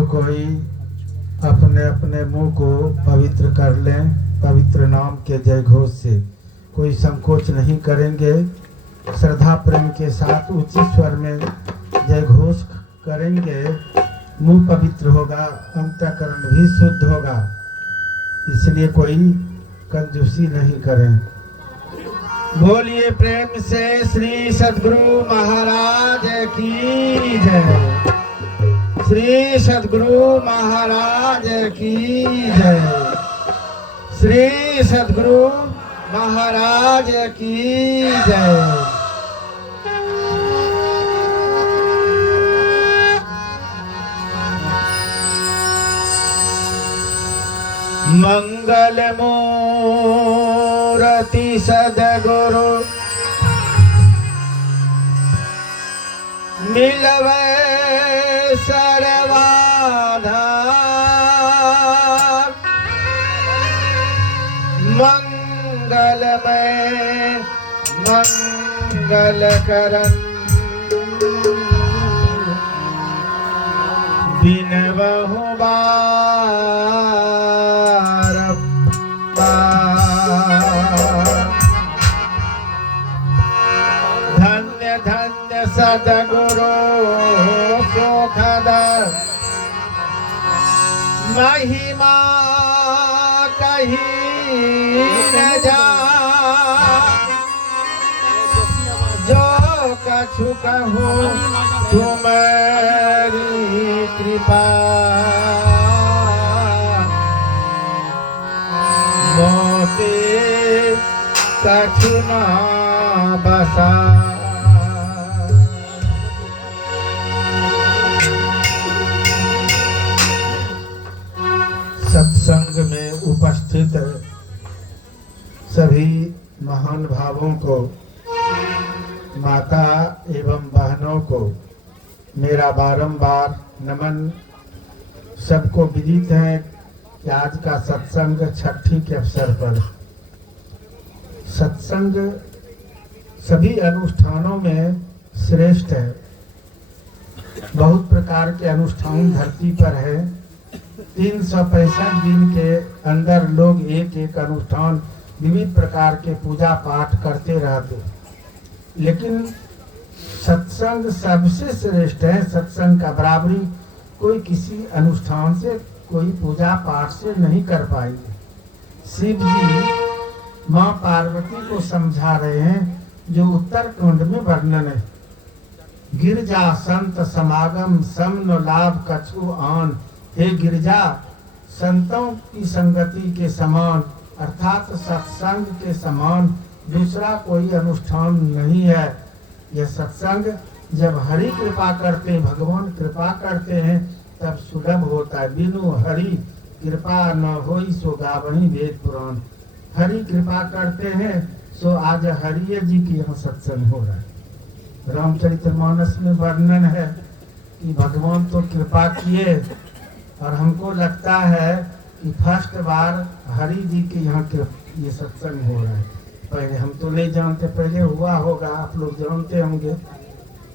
सब कोई अपने अपने मुंह को पवित्र कर लें पवित्र नाम के जय घोष से। कोई संकोच नहीं करेंगे, श्रद्धा प्रेम के साथ उचित स्वर में जय घोष करेंगे। मुंह पवित्र होगा, अंतःकरण भी शुद्ध होगा, इसलिए कोई कंजूसी नहीं करें। बोलिए प्रेम से श्री सद्गुरु महाराज की जय। श्री सद्गुरु महाराज की जय। श्री सद्गुरु महाराज की जय। मंगल मूर्ति सद्गुरु मिलवे सर्वाधार। मंगलमय मंगल करन बिन बहुबार धन्य धन्य सद्गुरु सुखद महिमा कहीं न जा। जो कछु कहूँ तुम्हारी कृपा मोते कछु न बसा। सत्संग में उपस्थित सभी महान भावों को, माता एवं बहनों को मेरा बारंबार नमन। सबको विदित है कि आज का सत्संग छठी के अवसर पर। सत्संग सभी अनुष्ठानों में श्रेष्ठ है। बहुत प्रकार के अनुष्ठान धरती पर है। 365 दिन के अंदर लोग एक एक अनुष्ठान विविध प्रकार के पूजा पाठ करते रहते, लेकिन सत्संग सबसे श्रेष्ठ है। सत्संग का बराबरी कोई किसी अनुष्ठान से, कोई पूजा पाठ से नहीं कर पाएंगे। शिव जी माँ पार्वती को समझा रहे हैं, जो उत्तरकांड में वर्णन है। गिरजा संत समागम समन लाभ कछु आन। हे गिरजा, संतों की संगति के समान अर्थात सत्संग के समान दूसरा कोई अनुष्ठान नहीं है। यह सत्संग जब हरि कृपा करते हैं, भगवान कृपा करते हैं, तब सुलभ होता है। बिनु हरि कृपा न होई सो गावही वेद पुराण। हरि कृपा करते हैं सो आज हरि जी की यहाँ सत्संग हो रहा है। रामचरितमानस में वर्णन है कि भगवान तो कृपा किए और हमको लगता है कि फर्स्ट बार हरि जी के यहाँ ये सत्संग हो रहा है। पहले हम तो नहीं जानते, पहले हुआ होगा, आप लोग जानते होंगे,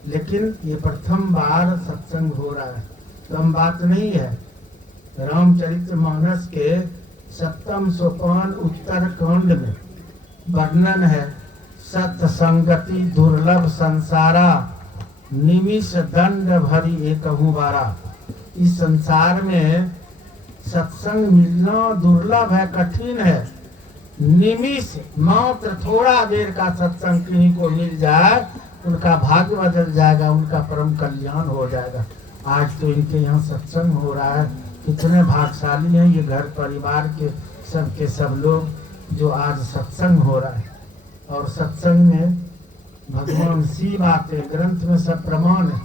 लेकिन ये प्रथम बार सत्संग हो रहा है। तो हम बात नहीं है। रामचरितमानस के 7वें सोपान उत्तरकांड में वर्णन है, सत्संगति दुर्लभ संसारा निमिष दंड भरी एकहु बारा। इस संसार में सत्संग मिलना दुर्लभ है, कठिन है। निमिष मात्र थोड़ा देर का सत्संग किन्हीं को मिल जाए, उनका भाग्य बदल जाएगा, उनका परम कल्याण हो जाएगा। आज तो इनके यहाँ सत्संग हो रहा है, कितने भाग्यशाली हैं ये घर परिवार के सब लोग जो आज सत्संग हो रहा है। और सत्संग में भगवान शिव आते, ग्रंथ में सब प्रमाण है।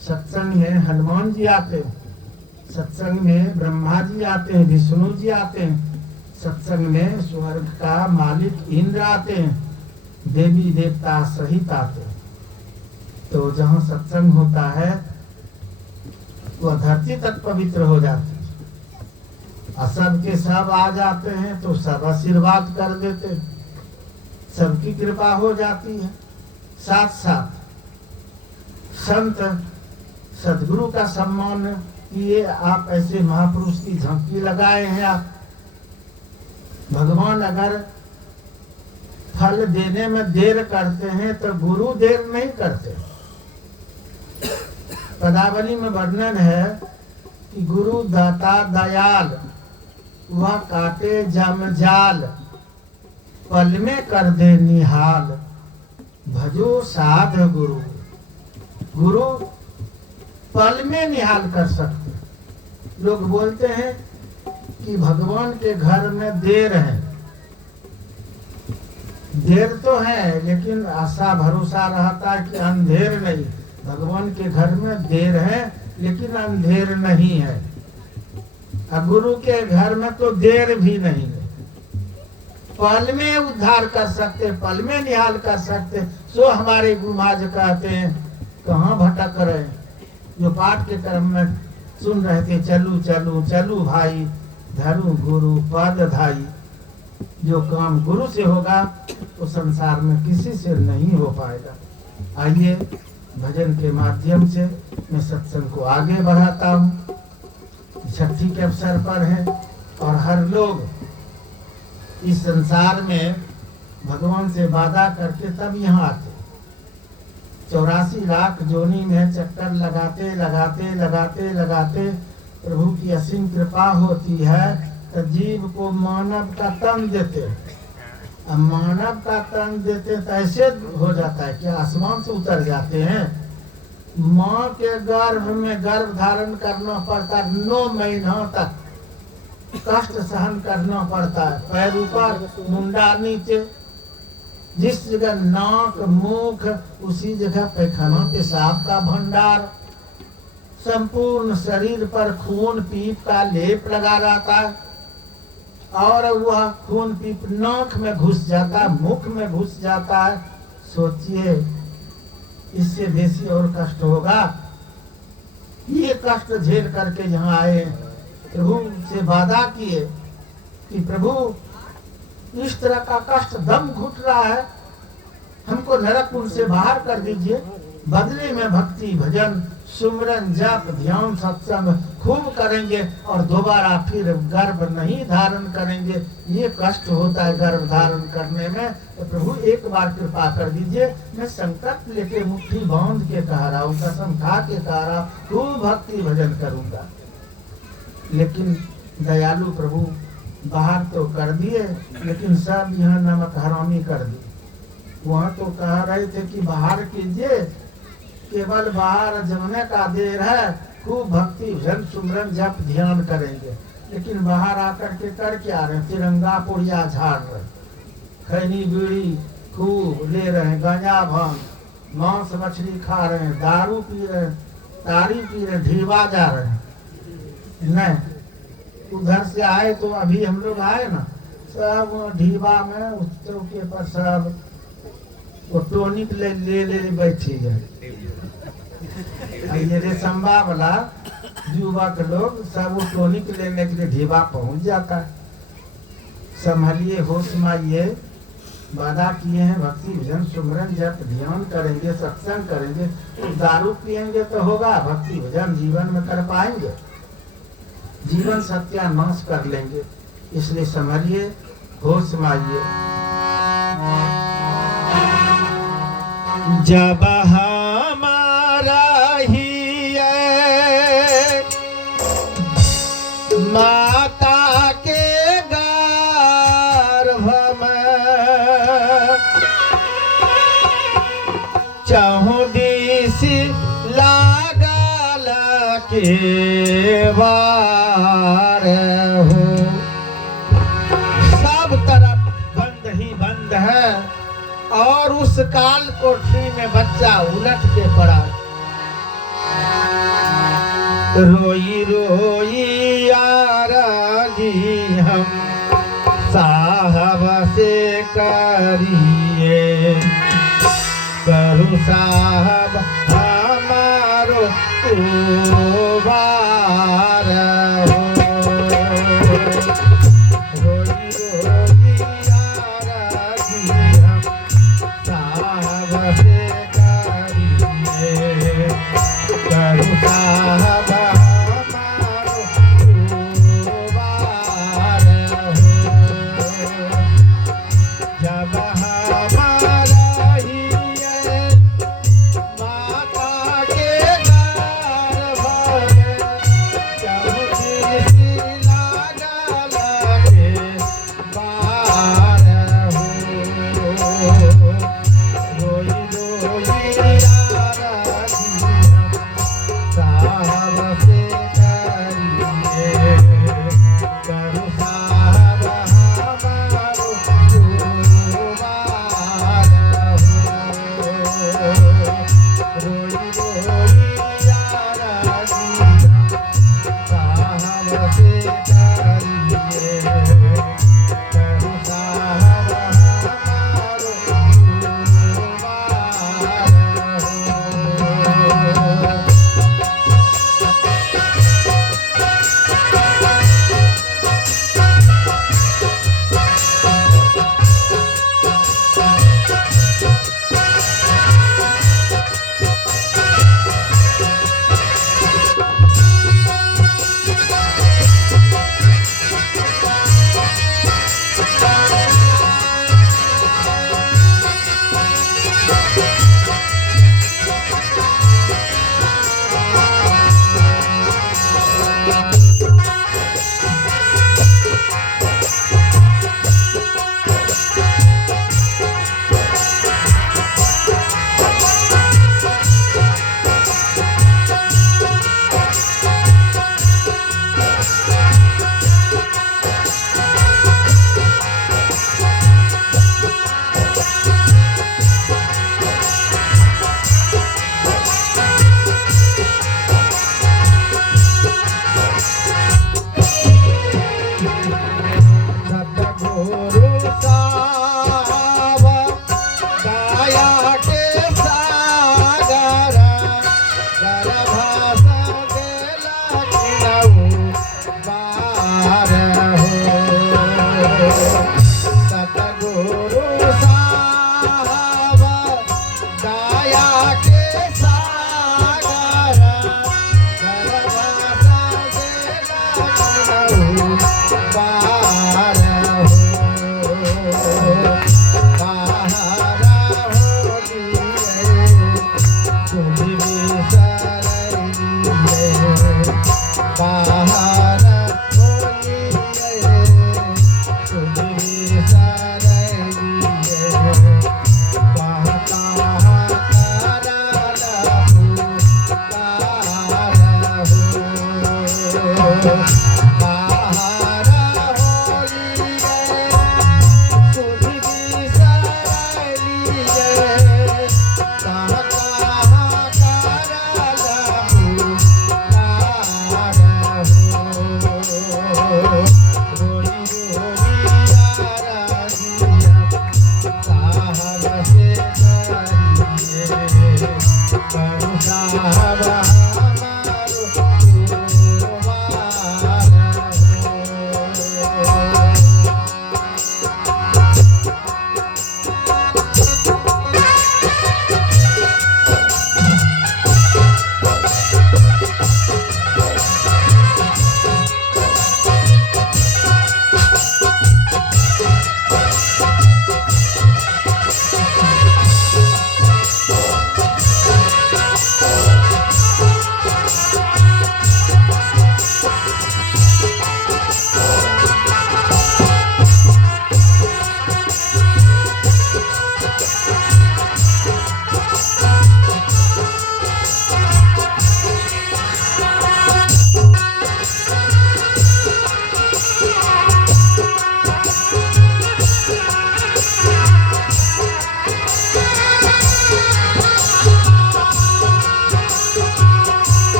सत्संग में हनुमान जी आते हैं, सत्संग में ब्रह्मा जी आते हैं, विष्णु जी आते हैं, सत्संग में स्वर्ग का मालिक इंद्र आते हैं, देवी देवता सहित आते हैं। तो जहाँ सत्संग होता है वह धरती तक पवित्र हो जाती है। और सब के सब आ जाते हैं तो सब आशीर्वाद कर देते हैं, सबकी कृपा हो जाती है। साथ साथ संत सद्गुरु का सम्मान कि ये आप ऐसे महापुरुष की झांकी लगाए हैं। आप भगवान अगर फल देने में देर करते हैं तो गुरु देर नहीं करते। पदावली में वर्णन है कि गुरु दाता दयाल, वह काटे जम जाल, पल में कर दे निहाल, भजो साध गुरु। गुरु पल में निहाल कर सकते। लोग बोलते हैं कि भगवान के घर में देर है। देर तो है, लेकिन आशा भरोसा रहता है कि अंधेर नहीं। भगवान के घर में देर है लेकिन अंधेर नहीं है। और गुरु के घर में तो देर भी नहीं है। पल में उद्धार कर सकते, पल में निहाल कर सकते। सो हमारे गुरु महाराज कहते हैं, कहाँ भटक रहे। जो पाठ के क्रम में सुन रहे थे, चलू चलू चलू भाई, धरू गुरु पद धाई। जो काम गुरु से होगा तो संसार में किसी से नहीं हो पाएगा। आइए भजन के माध्यम से मैं सत्संग को आगे बढ़ाता हूँ। छठी के अवसर पर है और हर लोग इस संसार में भगवान से वादा करके तब यहाँ आते। 84 लाख जोनी में चक्कर लगाते लगाते लगाते लगाते प्रभु की असीम कृपा होती है तो जीव को मानव का तन देते। अब मानव का तन देते तो ऐसे हो जाता है कि आसमान से उतर जाते हैं। माँ के गर्भ में गर्भ धारण करना पड़ता है, 9 महीना तक कष्ट सहन करना पड़ता है। पैर ऊपर मुंडा नीचे, जिस जगह नाक मुख उसी जगह पैखाना पेशाब का भंडार। संपूर्ण शरीर पर खून पीप का लेप लगा रहता है और वह खून पीप नाक में घुस जाता है, मुख में घुस जाता है। सोचिए इससे बेसी और कष्ट होगा। ये कष्ट झेल करके यहाँ आए, प्रभु से वादा किए कि प्रभु इस तरह का कष्ट दम घुट रहा है, हमको नरक कुंड से बाहर कर दीजिए। बदले में भक्ति भजन सुमरन जप ध्यान सत्संग खूब करेंगे और दोबारा फिर गर्भ नहीं धारण करेंगे। ये कष्ट होता है गर्भ धारण करने में, तो प्रभु एक बार कृपा कर दीजिए। मैं संकल्प लेके मुट्ठी बांध के कह रहा हूँ, कसम खा के कह रहा हूँ, खूब भक्ति भजन करूंगा। लेकिन दयालु प्रभु बाहर तो कर दिए, लेकिन सब यहाँ नमक हरामी कर दी। वहाँ तो कह रहे थे कि बाहर कीजिए, केवल बाहर जमने का देर है, खूब भक्ति भजन सुमरन जप ध्यान करेंगे। लेकिन बाहर आकर के कर क्या रहे, तिरंगा पुड़िया झाड़ रहे, खैनी बीड़ी खूब ले रहे हैं, गांजा भांग मांस मछली खा रहे हैं, दारू पी रहे हैं, तारी पी रहे हैं, ढीवा जा रहे हैं। नहीं, उधर से आए तो अभी हम लोग आए ना, सब ढीवा में उस चौके पर सब वो टोनिक ले बैठी है। ये रेशम्बा वाला युवक लोग सब वो टोनिक लेने के लिए ढीवा पहुंच जाता है। संभलिए होश माइए, वादा किए हैं भक्ति भजन सुमरन जप ध्यान करेंगे सत्संग करेंगे। तो दारू पिएंगे तो होगा, भक्ति भजन जीवन में कर पाएंगे, जीवन सत्यानाश कर लेंगे। इसलिए संभलिए होश माइए। जब हमारा ही माता के गर्भ में चहुदिस लागल के वार हो, सब तरफ बंद ही बंद है और उस काल कोठरी में बच्चा उलट के पड़ा। रोई रोई आरजी हम साहब से करिए, करू साहब हमारो उबार हो। रोई रोई आरजी हम साहब से करिए, करू साहब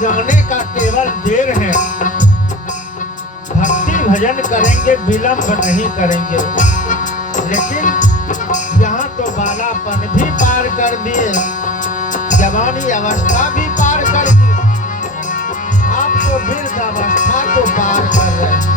जाने का केवल देर है, भक्ति भजन करेंगे, विलंब नहीं करेंगे। लेकिन यहाँ तो बालापन भी पार कर दिए, जवानी अवस्था भी पार कर दी, आप तो वृद्ध अवस्था को पार कर रहे हैं।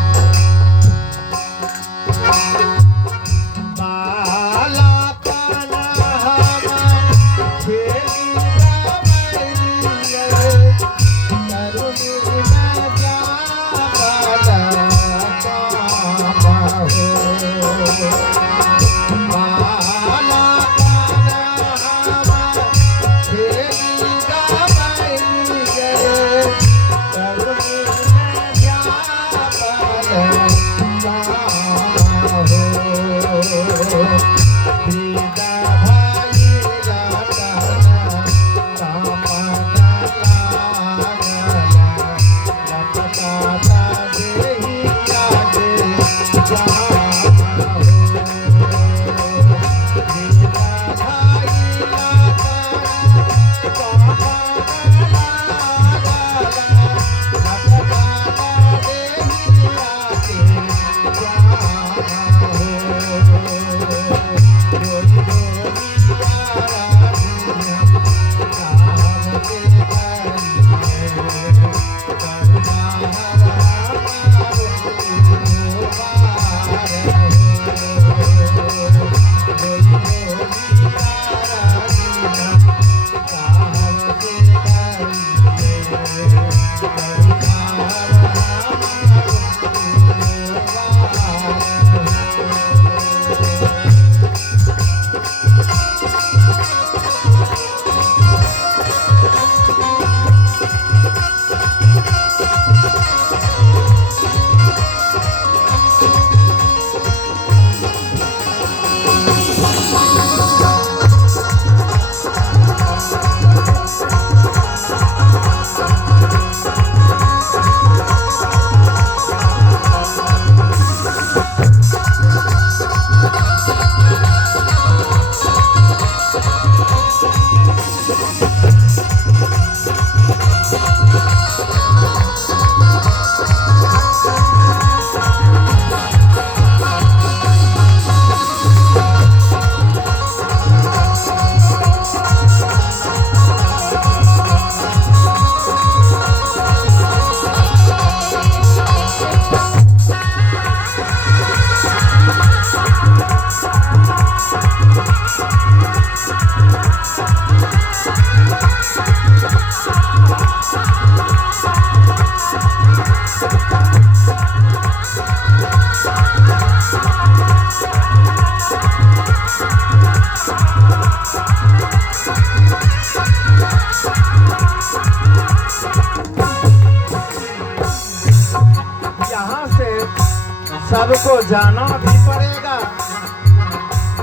सबको जाना भी पड़ेगा।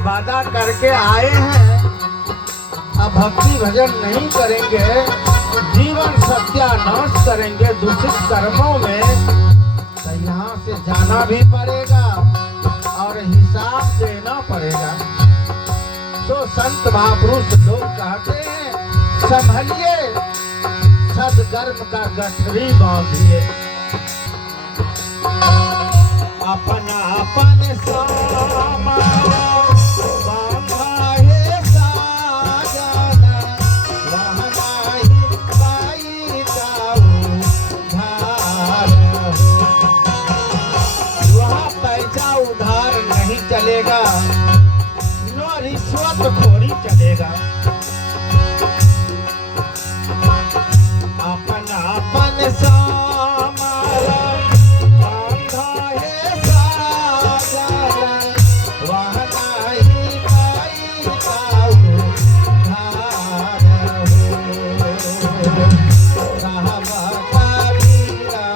वादा करके आए हैं, अब भक्ति भजन नहीं करेंगे, जीवन सत्यानाश करेंगे दूषित कर्मों में, तो यहाँ से जाना भी पड़ेगा और हिसाब देना पड़ेगा। तो संत महापुरुष लोग कहते हैं, संभलिए सदकर्म का गठरी बांधिए। अपना अपन उधार नहीं चलेगा, न रिश्वत खोरी चलेगा। अपना अपन सामारा बांधा है साजना, वह नहीं पाई धार हो। कहवा कबीरा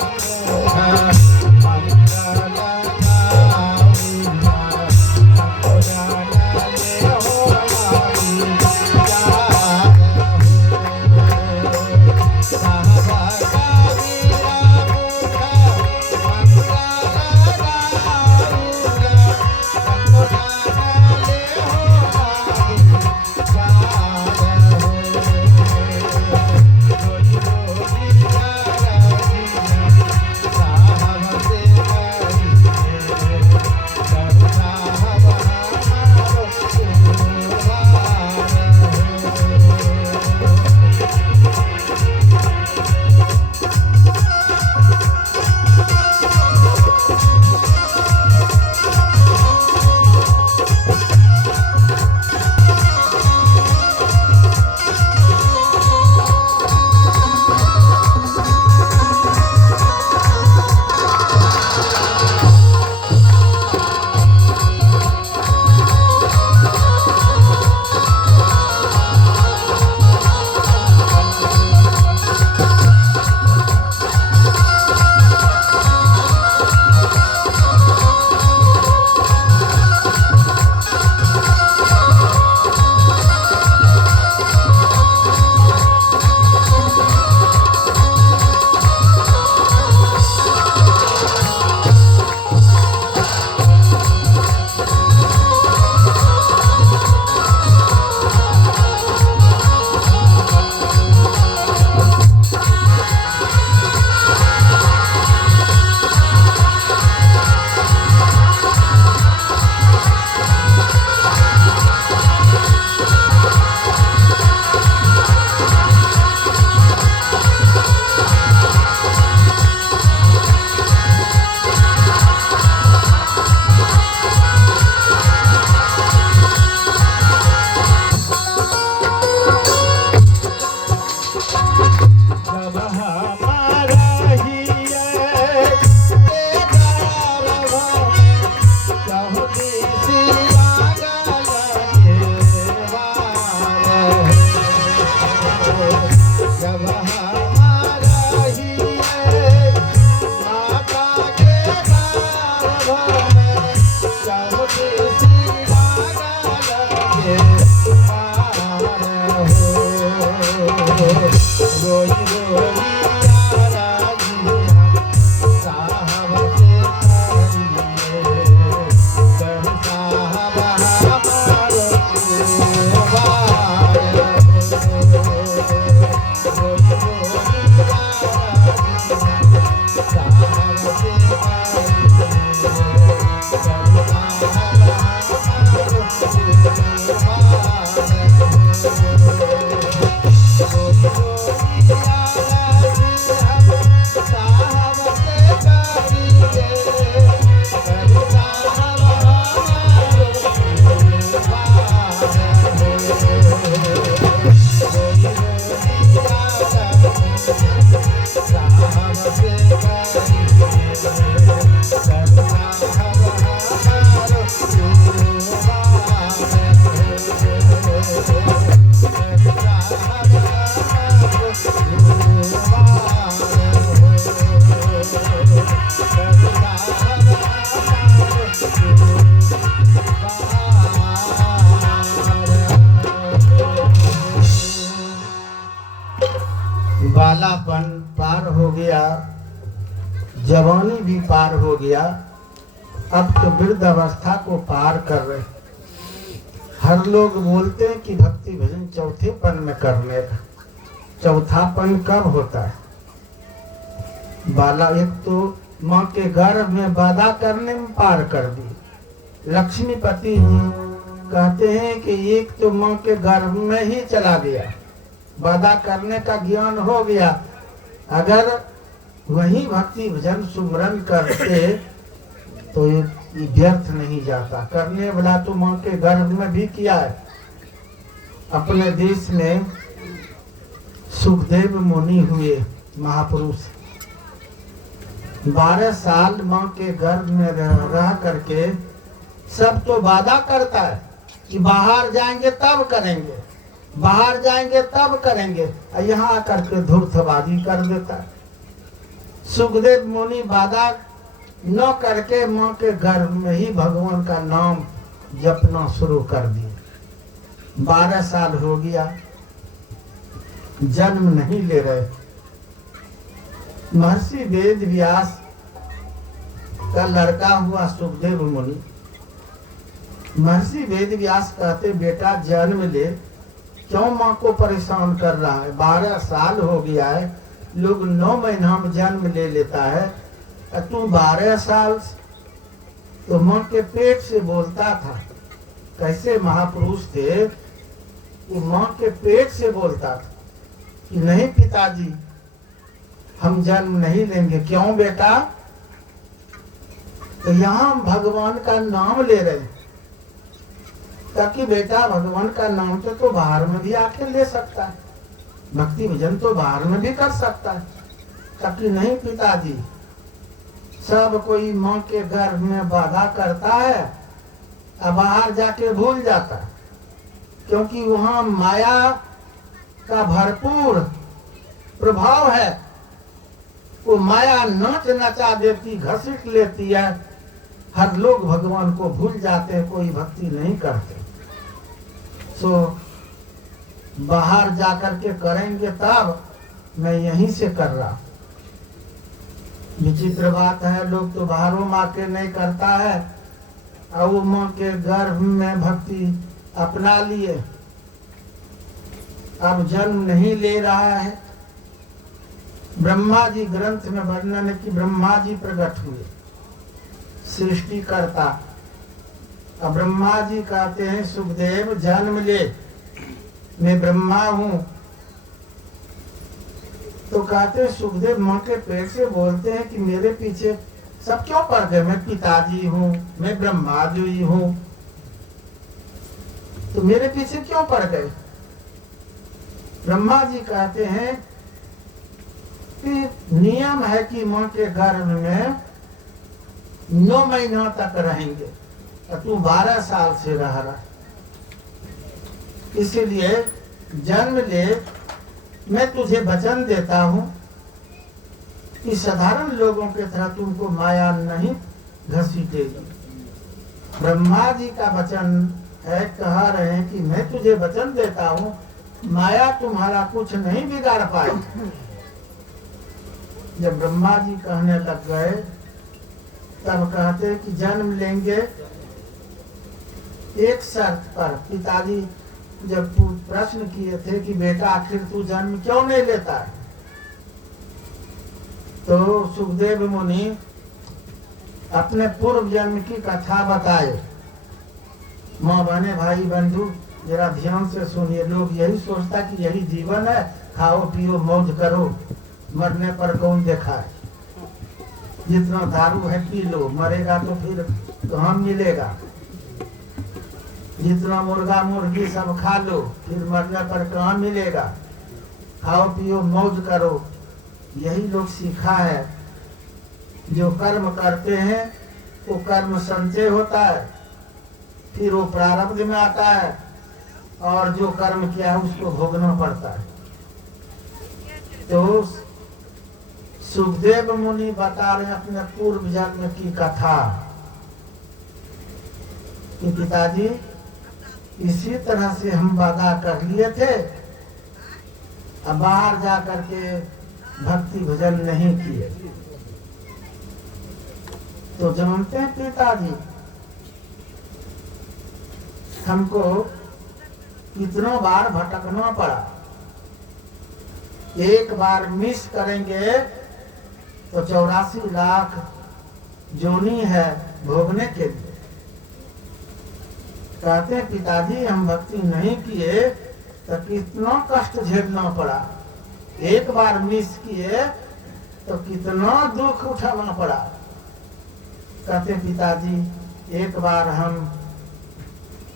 Thank you. बालापन पार हो गया, जवानी भी पार हो गया, अब तो वृद्ध अवस्था को पार कर रहे। हर लोग बोलते हैं कि भक्ति भजन चौथेपन में करने का। चौथापन कब होता है? बाला एक तो माँ के गर्भ में वादा करने में पार कर दी। लक्ष्मीपति जी कहते हैं कि एक तो माँ के गर्भ में ही चला गया, वादा करने का ज्ञान हो गया। अगर वही भक्ति भजन सुमरन करते तो ये व्यर्थ नहीं जाता। करने वाला तो माँ के गर्भ में भी किया है। अपने देश में सुखदेव मुनि हुए महापुरुष, 12 साल माँ के गर्भ में रह करके सब तो वादा करता है कि बाहर जाएंगे तब करेंगे, बाहर जाएंगे तब करेंगे, यहाँ आकर के धूर्तबाजी कर देता है। सुखदेव मुनि वादा न करके माँ के गर्भ में ही भगवान का नाम जपना शुरू कर दिए। 12 साल हो गया, जन्म नहीं ले रहे। महर्षि वेद व्यास का लड़का हुआ सुखदेव मुनि। महर्षि वेद व्यास कहते बेटा जन्म ले, क्यों माँ को परेशान कर रहा है? 12 साल हो गया है, लोग 9 महीना में जन्म ले लेता है, तू 12 साल तो माँ के पेट से बोलता था। कैसे महापुरुष थे, वो माँ के पेट से बोलता था कि नहीं पिताजी हम जन्म नहीं लेंगे। क्यों बेटा? तो यहाँ हम भगवान का नाम ले रहे हैं, ताकि बेटा भगवान का नाम तो बाहर में भी आके ले सकता है, भक्ति भजन तो बाहर में भी कर सकता है। ताकि नहीं पिताजी, सब कोई माँ के गर्भ में वादा करता है और बाहर जाके भूल जाता है, क्योंकि वहाँ माया का भरपूर प्रभाव है। वो माया नाच नचा देती, घसीट लेती है। हर लोग भगवान को भूल जाते हैं, कोई भक्ति नहीं करते। सो बाहर जाकर के करेंगे तब, मैं यहीं से कर रहा। विचित्र बात है, लोग तो बाहरों माँ के नहीं करता है और वो माँ के गर्भ में भक्ति अपना लिए, अब जन्म नहीं ले रहा है। ब्रह्मा जी ग्रंथ में वर्णन है कि ब्रह्मा जी प्रकट हुए, सृष्टि करता। अब ब्रह्मा जी कहते हैं सुखदेव जन्म ले, मैं ब्रह्मा हूँ। तो कहते सुखदेव माँ के पेट से बोलते हैं कि मेरे पीछे सब क्यों पड़ गए? मैं पिताजी हूँ, मैं ब्रह्मा जी हूँ, तो मेरे पीछे क्यों पड़ गए? ब्रह्मा जी कहते हैं कि नियम है कि माँ के गर्भ में 9 महीना तक रहेंगे, तो तू 12 साल से रह रहा, इसीलिए जन्म ले। मैं तुझे वचन देता हूँ कि साधारण लोगों की तरह तुमको माया नहीं घसीटेगी। ब्रह्मा जी का वचन है, कह रहे हैं कि मैं तुझे वचन देता हूँ, माया तुम्हारा कुछ नहीं बिगाड़ पाएगी। जब ब्रह्मा जी कहने लग गए तब कहते कि जन्म लेंगे एक शर्त पर। पिताजी जब प्रश्न किए थे कि बेटा आखिर तू जन्म क्यों नहीं लेता है, तो सुखदेव मुनि अपने पूर्व जन्म की कथा बताए। माँ बहने भाई बंधु जरा ध्यान से सुनिए। लोग यही सोचता कि यही जीवन है, खाओ पियो मौज करो, मरने पर कौन देखा है। जितना दारू है पी लो, मरेगा तो फिर कहाँ मिलेगा। जितना मुर्गा मुर्गी सब खा लो, फिर मरने पर कहाँ मिलेगा। खाओ पियो मौज करो, यही लोग सीखा है। जो कर्म करते हैं वो कर्म संचय होता है, फिर वो प्रारब्ध में आता है, और जो कर्म किया है उसको भोगना पड़ता है। तो सुखदेव मुनि बता रहे अपने पूर्व जन्म की कथा कि पिताजी इसी तरह से हम वादा कर लिए थे, अब बाहर जा करके भक्ति भजन नहीं किए। तो जानते हैं पिताजी हमको कितनों बार भटकना पड़ा। एक बार मिस करेंगे तो 84 लाख जोनी है भोगने के लिए। कहते पिताजी हम भक्ति नहीं किए तो कितना कष्ट झेलना पड़ा। एक बार मिस किए तो कितना दुख उठाना पड़ा। कहते पिताजी एक बार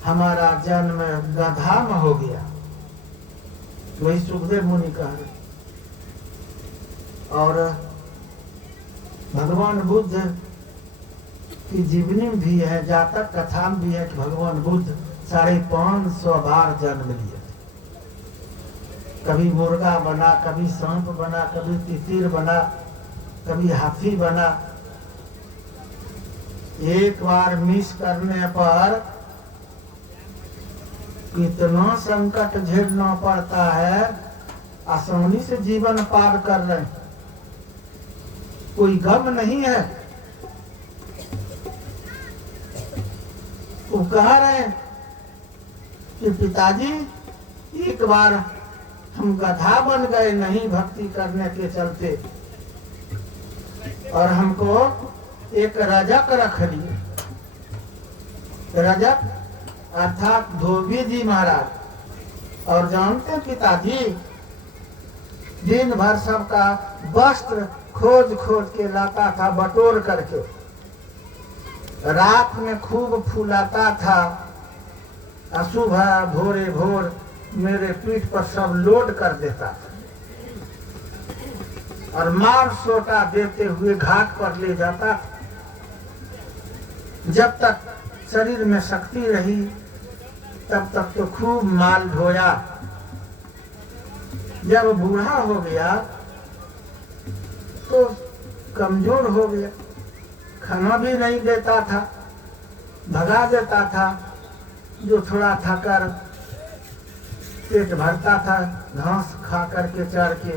हमारा जन्म गधा में हो गया। वही सुखदेव मुनि कह रहे। और भगवान बुद्ध की जीवनी भी है, जातक कथा भी है कि भगवान बुद्ध 550 बार जन्म लिए। कभी मुर्गा बना, कभी सांप बना, कभी तितिर बना, कभी हाथी बना। एक बार मिस करने पर कितना संकट झेलना पड़ता है। आसानी से जीवन पार कर रहे हैं, कोई गम नहीं है। वो कह रहे हैं कि पिताजी एक बार हम गधा बन गए नहीं भक्ति करने के चलते, और हमको एक रजक रख लिए। रजक अर्थात धोबी जी महाराज। और जानते पिताजी दिन भर सबका वस्त्र खोज खोज के लाता था, बटोर करके। रात में खूब फुलाता था। सुबह भोरे भोर मेरे पीठ पर सब लोड कर देता था और मार सोटा देते हुए घाट पर ले जाता था। जब तक शरीर में शक्ति रही तब तक तो खूब माल ढोया। जब बूढ़ा हो गया तो कमजोर हो गया, खाना भी नहीं देता था, भगा देता था। जो थोड़ा थकर पेट भरता था घास खा करके चढ़ के,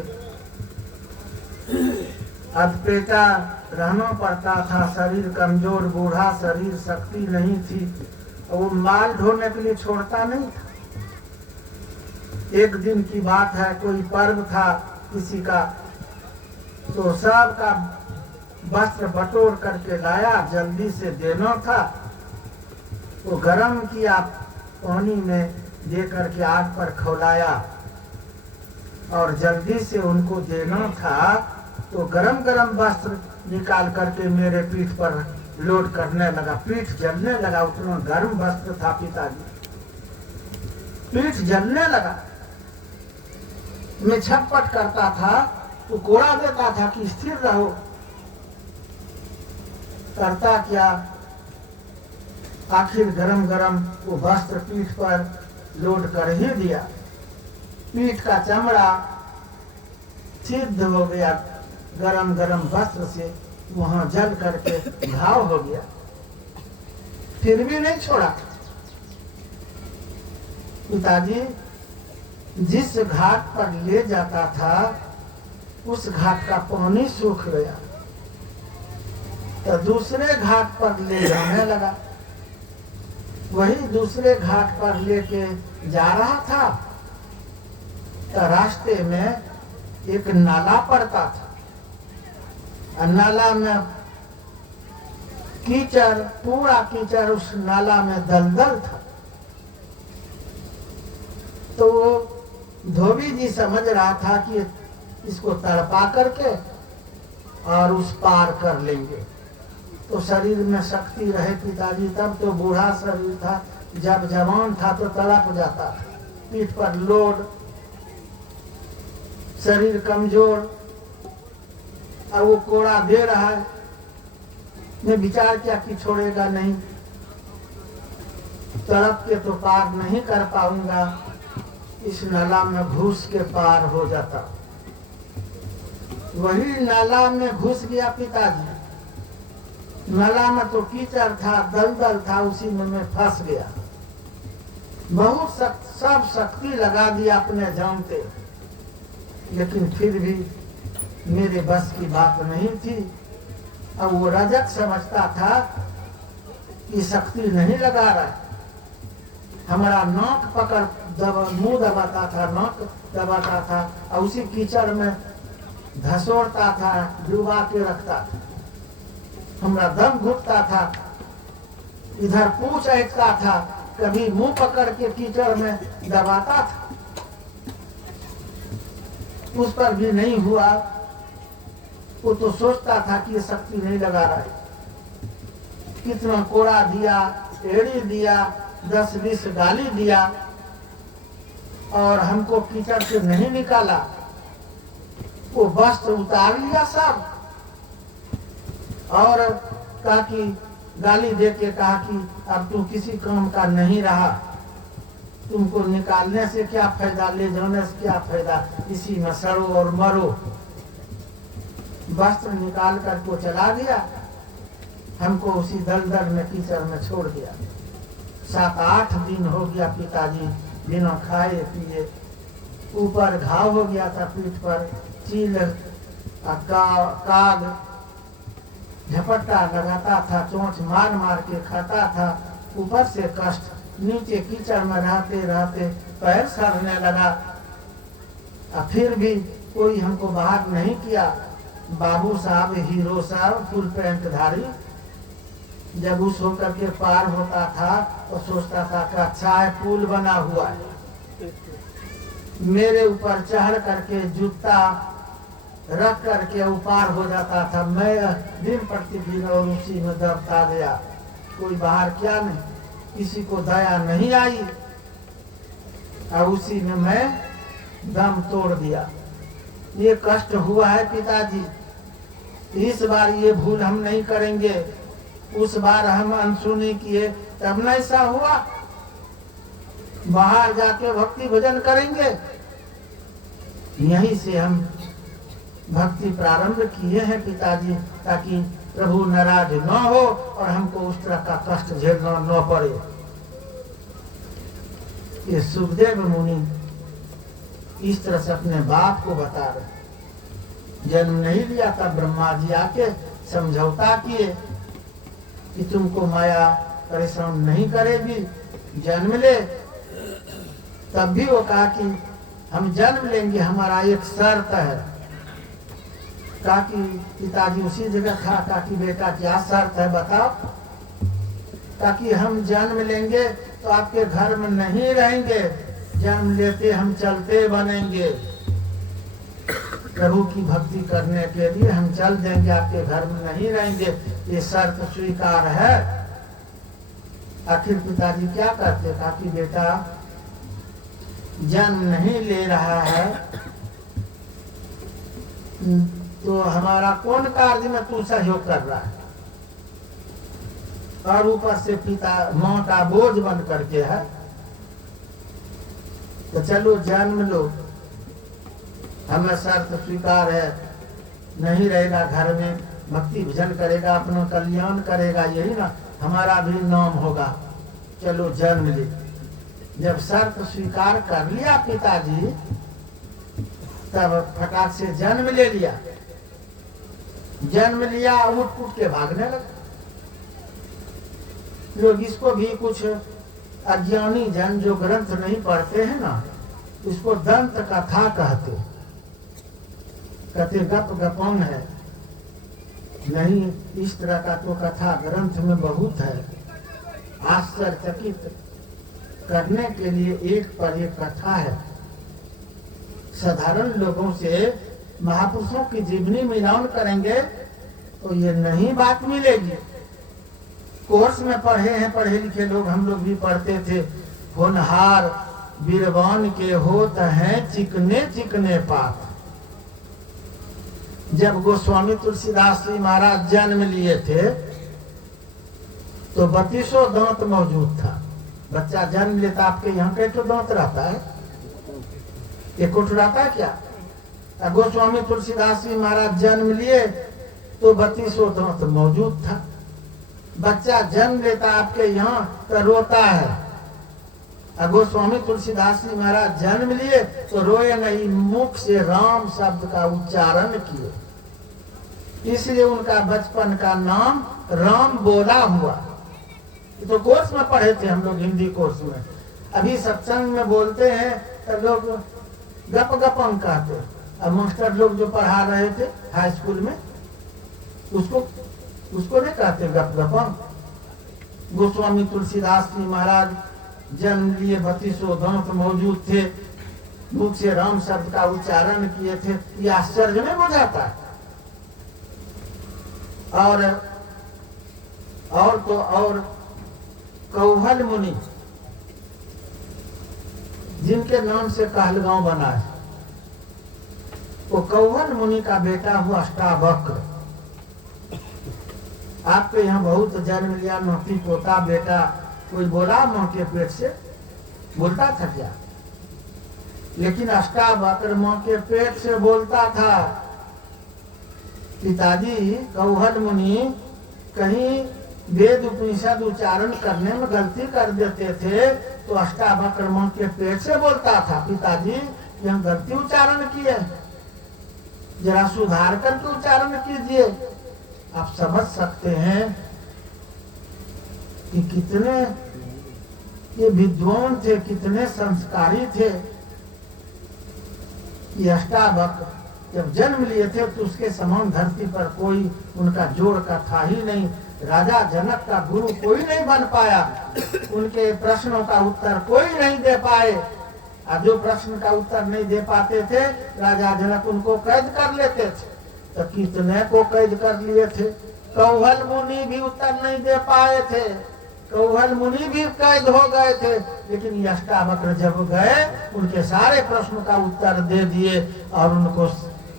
अधपेटा रहना पड़ता था। शरीर कमजोर, बूढ़ा शरीर, शक्ति नहीं थी। वो माल ढोने के लिए छोड़ता नहीं था। एक दिन की बात है, कोई पर्व था किसी का, तो सबका वस्त्र बटोर करके लाया, जल्दी से देना था। वो गरम किया, पानी में दे करके आग पर खौलाया और जल्दी से उनको देना था। तो गरम गरम वस्त्र निकाल करके मेरे पीठ पर लोड करने लगा। पीठ जलने लगा, उतना गर्म वस्त्र था पिताजी। पीठ जलने लगा। मैं छटपट करता था तो कोड़ा देता था कि स्थिर रहो। करता क्या, आखिर गरम गरम वो वस्त्र पीठ पर लोड कर ही दिया। पीठ का चमड़ा सिद्ध हो गया गरम गरम वस्त्र से, वहां जल करके घाव हो गया। फिर भी नहीं छोड़ा। पिताजी जिस घाट पर ले जाता था उस घाट का पानी सूख गया, तो दूसरे घाट पर ले जाने लगा। वही दूसरे घाट पर लेके जा रहा था तो रास्ते में एक नाला पड़ता था। नाला में कीचड़, पूरा कीचड़ उस नाला में दलदल था। तो वो धोबी जी समझ रहा था कि इसको तड़पा करके और उस पार कर लेंगे। तो शरीर में शक्ति रहे पिताजी, तब तो बूढ़ा शरीर था, जब जवान था तो तड़प जाता था। पीठ पर लोड, शरीर कमजोर, और वो कोड़ा दे रहा है। मैं विचार किया कि छोड़ेगा नहीं, तड़प के तो पार नहीं कर पाऊंगा, इस नाला में घुस के पार हो जाता। वही नाला में घुस गया पिताजी। नाला में तो कीचड़ था, दलदल था, उसी में मैं फंस गया। बहुत सब शक्ति लगा दिया अपने जान पे, लेकिन फिर भी मेरे बस की बात नहीं थी। अब वो रजक समझता था कि शक्ति नहीं लगा रहा, हमारा नाक पकड़ मुंह दबाता था, नाक दबाता था और उसी कीचड़ में धसोड़ता था, डुबा के रखता था। हमारा दम घुटता था, इधर पूंछ ऐंठता था, कभी मुंह पकड़ के कीचड़ में दबाता था, उस पर भी नहीं हुआ। वो तो सोचता था कि ये शक्ति नहीं लगा रहा है। कितना कोड़ा दिया, एड़ी दिया, 10-20 गाली दिया और हमको कीचड़ से नहीं निकाला। वो वस्त्र उतार लिया सब और कहा कि गाली दे के कहा कि अब तू किसी काम का नहीं रहा, तुमको निकालने से क्या फायदा, ले जाने से क्या फायदा, इसी में सड़ो और मरो। वस्त्र निकाल कर को चला दिया, हमको उसी दलदल में कीचड़ में छोड़ दिया। 7-8 दिन हो गया पिताजी बिना खाए पिए, ऊपर घाव हो गया था, पीठ पर चील काग झपट्टा लगाता था, चोंच मार मार के खाता था। ऊपर से कष्ट, नीचे कीचड़ में रहते रहते पैर सड़ने लगा। फिर भी कोई हमको बाहर नहीं किया। बाबू साहब, हीरो साहब, फुल पैंट धारी, जब उस होकर के पार होता था तो सोचता था कि अच्छा है पुल बना हुआ है। मेरे ऊपर चढ़ करके जूता रख करके ऊपर हो जाता था। मैं दिन प्रतिदिन और उसी में दबता गया। कोई बाहर क्या नहीं, किसी को दया नहीं आई और उसी में मैं दम तोड़ दिया। ये कष्ट हुआ है पिताजी, इस बार ये भूल हम नहीं करेंगे। उस बार हम अनसुनी किए तब न ऐसा हुआ। बाहर जाके भक्ति भजन करेंगे। यहीं से हम भक्ति प्रारंभ किए हैं पिताजी, ताकि प्रभु नाराज न हो और हमको उस तरह का कष्ट झेलना न पड़े। ये सुखदेव मुनि इस तरह से अपने बाप को बता रहे। जन्म नहीं लिया था, ब्रह्मा जी आके समझौता किए कि तुमको माया परेशान नहीं करेगी, जन्म ले। तब भी वो कहा कि हम जन्म लेंगे, हमारा एक शर्त है। कहा कि पिताजी उसी जगह था, कहा कि बेटा क्या शर्त है बताओ। ताकि हम जन्म लेंगे तो आपके घर में नहीं रहेंगे, जन्म लेते हम चलते बनेंगे। प्रभु की भक्ति करने के लिए हम चल देंगे, आपके घर में नहीं रहेंगे, ये शर्त स्वीकार है। आखिर पिताजी क्या करते, कहा कि बेटा जन्म नहीं ले रहा है तो हमारा कौन कार्य में तू सहयोग कर रहा है, और ऊपर से पिता माँ का बोझ बन करके है। तो चलो जन्म लो, हमें शर्त स्वीकार है, नहीं रहेगा घर में, भक्ति भजन करेगा, अपना कल्याण करेगा, यही ना हमारा भी नाम होगा, चलो जन्म ले। जब शर्त स्वीकार कर लिया पिताजी, तब फटाक से जन्म ले लिया। जन्म लिया, उठ उठ के भागने लगा। लोग इसको भी कुछ अज्ञानी जन जो ग्रंथ नहीं पढ़ते हैं ना, इसको दंत कथा कहते गप गपन है। नहीं, इस तरह का तो कथा ग्रंथ में बहुत है। आश्चर्यचकित करने के लिए एक पर एक कथा है। साधारण लोगों से महापुरुषों की जीवनी मिलान करेंगे तो ये नहीं बात मिलेगी। कोर्स में पढ़े हैं, पढ़े लिखे लोग, हम लोग भी पढ़ते थे। होनहार बीरबान के होत हैं चिकने चिकने पात। जब गोस्वामी तुलसीदास जी महाराज जन्म लिए थे तो 32 दांत मौजूद था। बच्चा जन्म लेता, आपके यहाँ कैसे दांत रहता है? एक रहता है क्या? गोस्वामी तुलसीदास जी महाराज जन्म लिए तो 32 दांत मौजूद था। बच्चा जन्म लेता आपके यहाँ तो रोता है, और गोस्वामी तुलसीदास जी महाराज जन्म लिए तो रोए नहीं, मुख से राम शब्द का उच्चारण किए, इसलिए उनका बचपन का नाम राम बोला हुआ। ये तो कोर्स में पढ़े थे हम लोग, हिंदी कोर्स में। अभी सत्संग में बोलते हैं तो लोग गप गपम कहते हैं, और मास्टर लोग जो पढ़ा रहे थे हाई स्कूल में उसको नहीं कहते गप गपम। गोस्वामी तुलसीदास जी महाराज जन्म लिए, 32 दांत मौजूद थे, मुख से राम शब्द का उच्चारण किए थे, ये आश्चर्य नहीं बुझाता। और कौहल मुनि जिनके नाम से कहलगांव बना है, वो कौहल मुनि का बेटा हुआ अष्टावक्र। आपके यहाँ बहुत जन्म लिया, नाती पोता बेटा, कोई बोला माँ के पेट से, बोलता था क्या? लेकिन अष्टावक्र माँ के पेट से बोलता था। पिताजी कौहल मुनि कहीं वेद उपनिषद उच्चारण करने में गलती कर देते थे तो अष्टावक्र माँ के पेट से बोलता था, पिताजी ये हम गलती उच्चारण किए, जरा सुधार करके उच्चारण कीजिए। आप समझ सकते हैं कि कितने ये विद्वान थे, कितने संस्कारी थे। ये अष्टावक्र जब जन्म लिए थे तो उसके समान धरती पर कोई उनका जोड़ का था ही नहीं। राजा जनक का गुरु कोई नहीं बन पाया, उनके प्रश्नों का उत्तर कोई नहीं दे पाए, और जो प्रश्न का उत्तर नहीं दे पाते थे राजा जनक उनको कैद कर लेते थे। तो कितने को कैद कर लिए थे। कौहल मुनि भी उत्तर नहीं दे पाए थे, कौहल मुनि भी कैद हो गए थे, लेकिन ये अष्टावक्र जब गए उनके सारे प्रश्नों का उत्तर दे दिए और उनको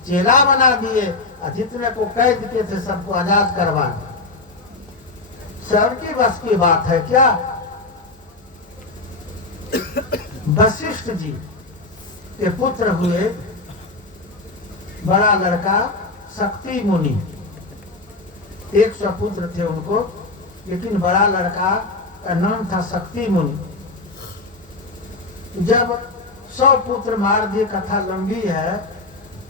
चेला बना दिए, और जितने को कैद किए थे सबको आजाद करवा दिया। सबकी बस की बात है क्या? वशिष्ठ जी के पुत्र हुए बड़ा लड़का शक्ति मुनि, 100 पुत्र थे उनको, लेकिन बड़ा लड़का का नाम था शक्ति मुनि। जब 100 पुत्र मार दिए, कथा लंबी है,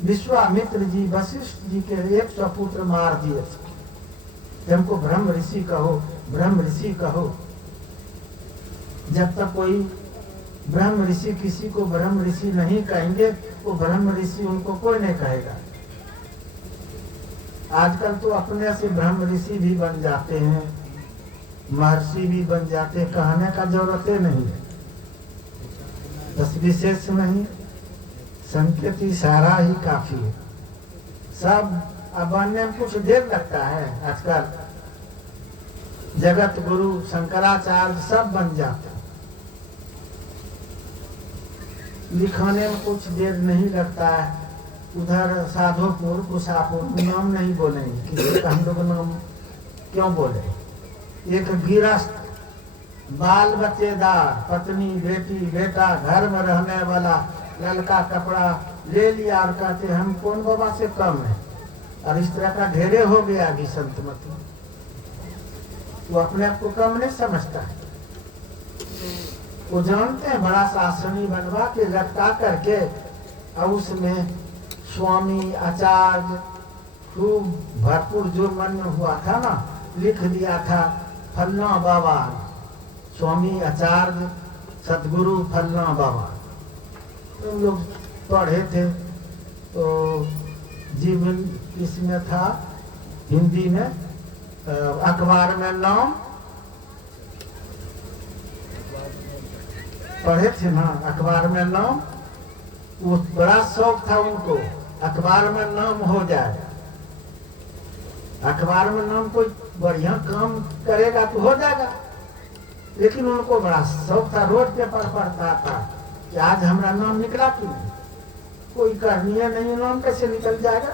विश्वामित्र जी वशिष्ठ जी के 100 पुत्र मार दिए थे। हमको ब्रह्म ऋषि कहो, ब्रह्म ऋषि कहो। जब तक कोई ब्रह्म ऋषि किसी को ब्रह्म ऋषि नहीं कहेंगे, वो ब्रह्म ऋषि उनको कोई नहीं कहेगा। आजकल तो अपने से ब्रह्म ऋषि भी बन जाते हैं, महर्षि भी बन जाते हैं, कहने का जरूरत नहीं है। बस विशेष नहीं, संकेत इशारा ही काफी है। सब अब बनने में कुछ देर लगता है। आजकल जगत गुरु शंकराचार्य सब बन जाते हैं, लिखाने में कुछ देर नहीं लगता है। उधर साधोपुर कुशापुर नाम नहीं बोलेंगे, किसी का हम लोग नाम क्यों बोले। एक गृहस्थ, बाल बच्चेदार, पत्नी बेटी बेटा, घर में रहने वाला लड़का कपड़ा ले लिया और कहते हम कौन बाबा से कम है, और इस तरह का ढेरे हो गया अभी संत मत। वो अपने आप को कम नहीं समझता है। वो जानते हैं बड़ा शासनी बनवा के लटका करके, और उसमें स्वामी आचार्य खूब भरपूर जो मन में हुआ था ना, लिख दिया था फलना बाबा, स्वामी आचार्य सदगुरु फलना बाबा। तो लोग पढ़े थे तो जीवन इसमें था, हिंदी में अखबार में नाम पढ़े थे ना, अखबार में नाम। वो बड़ा शौक था उनको, अखबार में नाम हो जाए। अखबार में नाम कोई बढ़िया काम करेगा तो हो जाएगा, लेकिन उनको बड़ा शौक था। रोज पेपर पढ़ता था कि आज हमारा नाम निकला क्यों नहीं, कोई करनी है नहीं, नाम कैसे निकल जाएगा।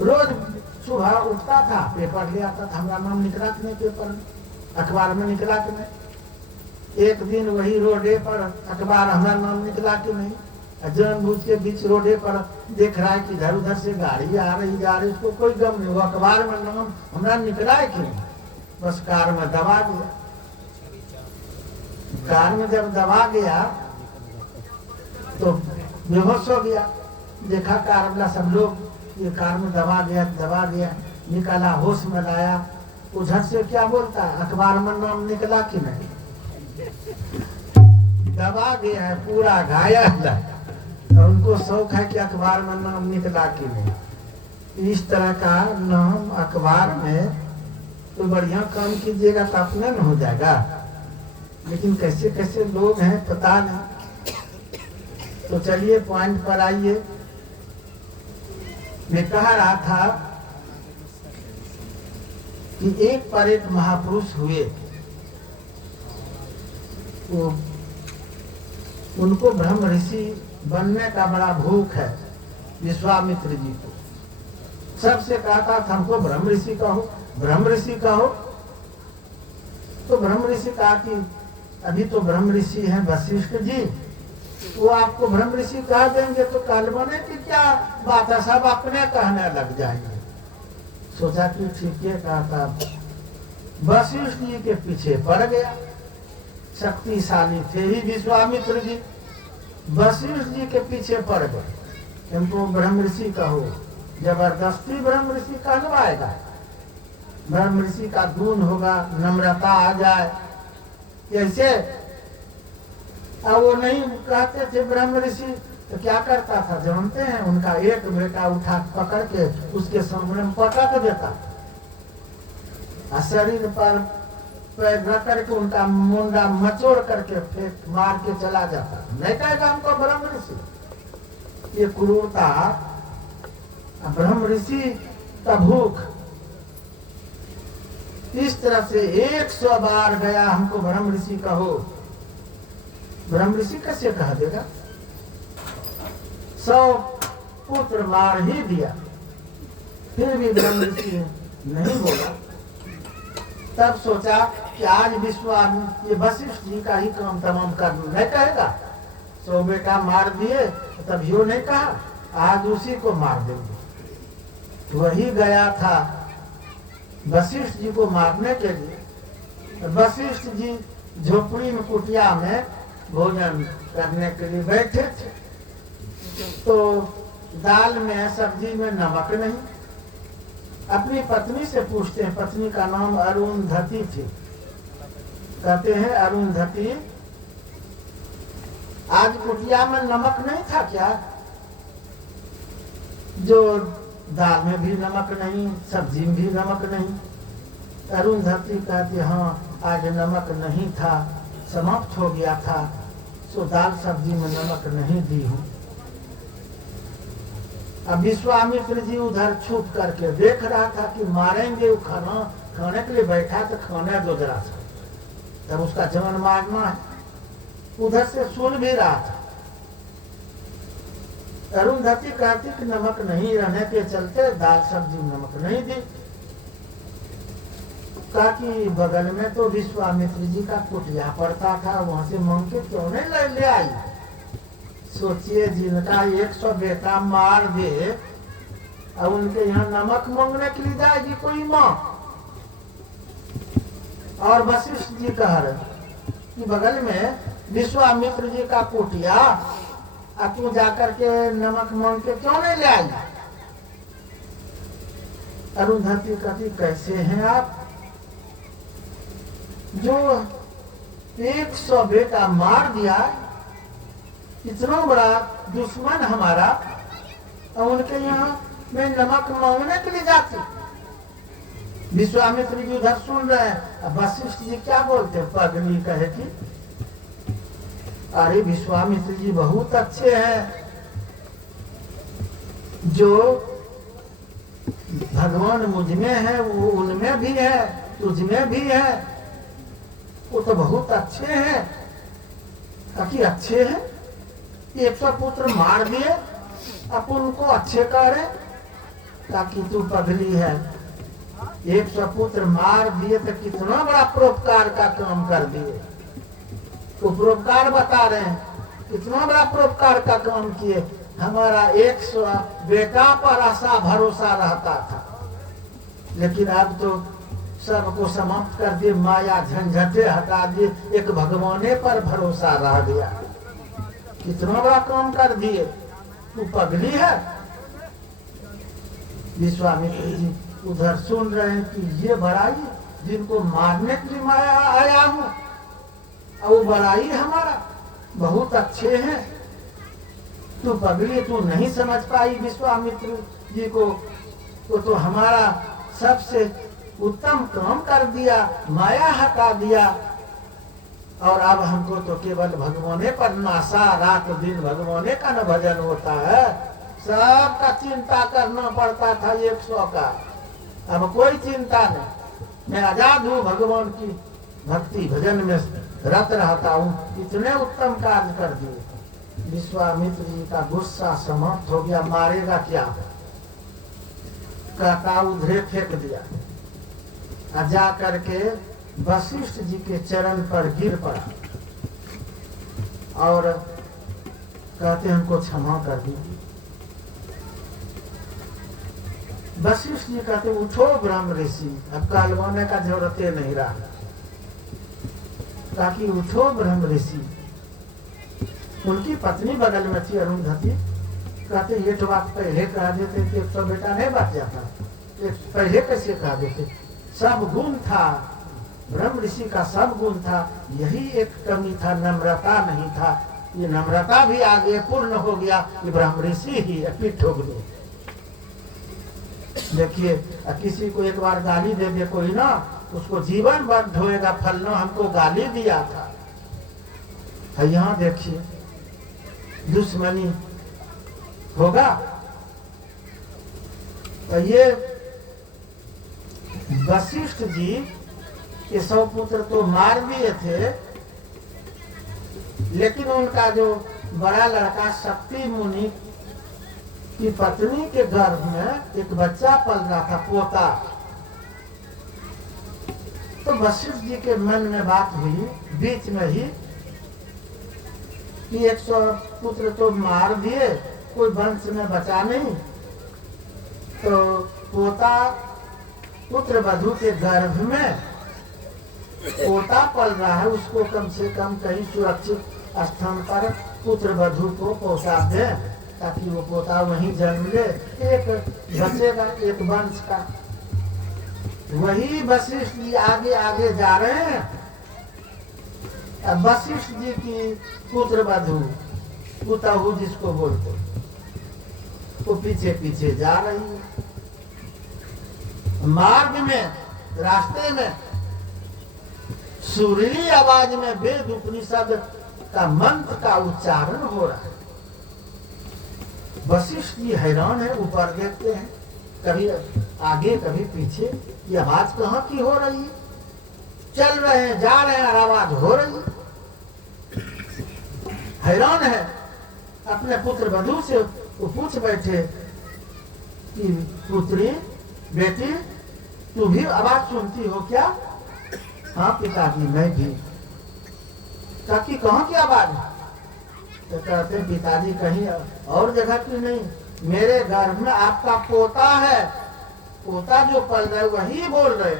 रोज सुबह उठता था, पेपर ले आता था, हमारा नाम निकला कि नहीं, पेपर अखबार में निकला कि नहीं। एक दिन वही रोडे पर अखबार हमारा नाम निकला कि नहीं, जानबूझ के बीच रोडे पर देख रहा है कि इधर उधर से गाड़ी आ रही जा रही, उसको कोई गम नहीं, वो अखबार में नाम हमारा निकला है कि नहीं, बस कार में दबा दिया। कार में जब दबा गया तो बेहोश हो गया। देखा कार वाला सब लोग ये कार में दबा गया, निकाला, होश में लाया। उधर से क्या बोलता है, अखबार में नाम निकला कि नहीं? दबा गया है, पूरा घायल है, और उनको शौक है कि अखबार में नाम निकला कि नहीं। इस तरह का नाम अखबार में तो बढ़िया काम कीजिएगा तो अपने न हो जाएगा, लेकिन कैसे कैसे लोग हैं पता नहीं। तो चलिए पॉइंट पर आइए। मैं कह रहा था कि एक पर एक महापुरुष हुए, वो उनको ब्रह्म ऋषि बनने का बड़ा भूख है। विश्वामित्र जी को सबसे कहता था हमको ब्रह्म ऋषि कहो, ब्रह्म ऋषि कहो। तो ब्रह्म ऋषि कहा कि अभी तो ब्रह्म ऋषि हैं वशिष्ठ जी, वो आपको ब्रह्म ऋषि कह देंगे तो काल बने की क्या बात है, सब अपने कहने लग जाएंगे। सोचा कि ठीक है, कहा था वशिष्ठ जी के पीछे पड़ गया। शक्तिशाली थे ही विश्वामित्र जी, वशिष्ठ जी के पीछे पड़ गए। इनको ब्रह्म ऋषि कहो, जबरदस्ती ब्रह्म ऋषि कहलवाएगा। ब्रह्म ऋषि का गुण होगा, नम्रता आ जाए ऐसे। अब वो नहीं कहते थे ब्रह्म ऋषि, तो क्या करता था जानते हैं? उनका एक बेटा उठा पकड़ के उसके सामने में पटक देता, शरीर पर पैर रख करके उनका मुंडा मचोड़ करके फेंक मार के चला जाता। नहीं कहेगा हमको ब्रह्म ऋषि। ये क्रूरता, ब्रह्म ऋषि का भूख। इस तरह से 100 बार गया, हमको ब्रह्म ऋषि कहो। ब्रह्म ऋषि कैसे कह देगा? 100 पुत्र मार ही दिया, फिर भी ब्रह्म ऋषि नहीं बोला। तब सोचा कि आज ये वशिष्ठ जी का ही काम तमाम कर दूं। नहीं कहेगा 100 बेटा मार दिए, तब यो नहीं कहा आज उसी को मार देंगे। वही गया था वशिष्ठ जी को मारने के लिए। वशिष्ठ जी झोपड़ी में कुटिया में भोजन करने के लिए बैठे थे, तो दाल में सब्जी में नमक नहीं। अपनी पत्नी से पूछते हैं, पत्नी का नाम अरुंधति थी। कहते हैं अरुंधति, आज कुटिया में नमक नहीं था क्या? जो दाल में भी नमक नहीं, सब्जी में भी नमक नहीं। अरुंधति कहती हाँ आज नमक नहीं था, समाप्त हो गया था, सो दाल सब्जी में नमक नहीं दी हूँ। अब विश्वामित्र जी उधर छुप करके देख रहा था कि मारेंगे, वो खाने के लिए बैठा तो खाने दो जरा सा, तब उसका जान मारना है। उधर से सुन भी रहा था। अरुंधति कहती कि नमक नहीं रहने के चलते दाल सब्जी में नमक नहीं दी। कहा कि बगल में तो विश्वामित्र जी का कुटिया पड़ता था, वहां से मांग के क्यों नहीं ले आई? सोचिए, जिनका 100 बेटा मार दे और उनके यहाँ नमक मांगने के लिए जाएगी कोई माँ। और वशिष्ठ जी कह रहे कि बगल में विश्वामित्र जी का कुटिया, अब तू जाकर के नमक मांग के क्यों नहीं ले आई? अरुंधति कहती कैसे हैं आप, जो 100 बेटा मार दिया, इतना बड़ा दुश्मन हमारा, और उनके यहाँ मैं नमक मांगने के लिए जाती। विश्वामित्र जी उधर सुन रहे हैं। वशिष्ठ जी क्या बोलते, पगली कहे कि अरे विश्वामित्र जी बहुत अच्छे हैं, जो भगवान मुझ में है वो उनमें भी है, तुझ में भी है, वो तो बहुत अच्छे हैं। ताकि अच्छे हैं, 100 पुत्र मार दिए, अब उनको अच्छे कह रहे, ताकि तू पगली है। 100 पुत्र मार दिए तो कितना बड़ा परोपकार का काम कर दिए। तो परोपकार बता रहे हैं, कितना बड़ा परोपकार का काम किए। हमारा 100 बेटा पर आशा भरोसा रहता था, लेकिन अब तो सबको समाप्त कर दिए, माया झंझटे हटा दिए, एक भगवाने पर भरोसा रह गया। कितना बड़ा काम कर दिए, तू पगली है। विश्वामित्र जी उधर सुन रहे हैं कि ये बड़ाई, जिनको मारने के लिए मैं आया हूं, और वो बड़ाई हमारा बहुत अच्छे हैं। तू पगली, तू नहीं समझ पाई विश्वामित्र जी को, तो हमारा सबसे उत्तम काम कर दिया, माया हटा दिया, और अब हमको तो केवल भगवाने पर नासा, रात दिन भगवाने का न भजन होता है। सबका चिंता करना पड़ता था 100 का, अब कोई चिंता नहीं, मैं आजाद हूँ, भगवान की भक्ति भजन में रत रहता हूँ। इतने उत्तम कार्य कर दिए। विश्वामित्र जी का गुस्सा समाप्त हो गया, मारेगा क्या, कहता उधरे फेंक दिया, जा करके वशिष्ठ जी के चरण पर गिर पड़ा और कहते हमको क्षमा कर दीजिए। वशिष्ठ जी कहते उठो ब्रह्म ऋषि, अब कहलवाने का जरूरत नहीं रहा, ताकि उठो ब्रह्म ऋषि। उनकी पत्नी बगल में थी अरुंधति, कहते ये तो बात पहले कह देते कि 100 बेटा नहीं बच जाता, पहले कैसे कह देते। सब गुण था, ब्रह्म ऋषि का सब गुण था, यही एक कमी था, नम्रता नहीं था। ये नम्रता भी आगे पूर्ण हो गया, ये ब्रह्म ऋषि ही पीठ ठोक दे। देखिए किसी को एक बार गाली दे दे कोई ना, उसको जीवन भर ढोएगा, फलना हमको गाली दिया था। यहाँ देखिए दुश्मनी होगा। तो ये वशिष्ठ जी के 100 पुत्र तो मार दिए थे, लेकिन उनका जो बड़ा लड़का शक्ति मुनि की पत्नी के गर्भ में एक बच्चा पल रहा था, पोता। तो वशिष्ठ जी के मन में बात हुई बीच में ही कि 100 पुत्र तो मार दिए, कोई वंश में बचा नहीं, तो पोता पुत्र वधु के गर्भ में पोता पल रहा है, उसको कम से कम कहीं सुरक्षित स्थान पर पुत्र वधु को पहुंचा दे, ताकि वो पोता वहीं जन्म ले, एक बचेगा एक वंश का। वही वशिष्ठ जी आगे आगे जा रहे हैं। अब वशिष्ठ जी की पुत्र वधु, पुतहु जिसको बोलते, वो पीछे पीछे जा रही है। मार्ग में, रास्ते में सुरीली आवाज में वेद उपनिषद का मंत्र का उच्चारण हो रहा है। वशिष्ठ जी हैरान है, ऊपर देखते हैं, कभी आगे कभी पीछे, ये आवाज कहाँ की हो रही है। चल रहे हैं, जा रहे हैं, आवाज हो रही है। हैरान है, अपने पुत्र वधु से वो पूछ बैठे कि पुत्री, बेटी, तू भी आवाज सुनती हो क्या? हाँ पिताजी, मैं भी। काकी कहाँ की आवाज? तो कहते पिताजी कहीं और जगह की नहीं, मेरे घर में आपका पोता है, पोता जो पल रहे वही बोल रहे।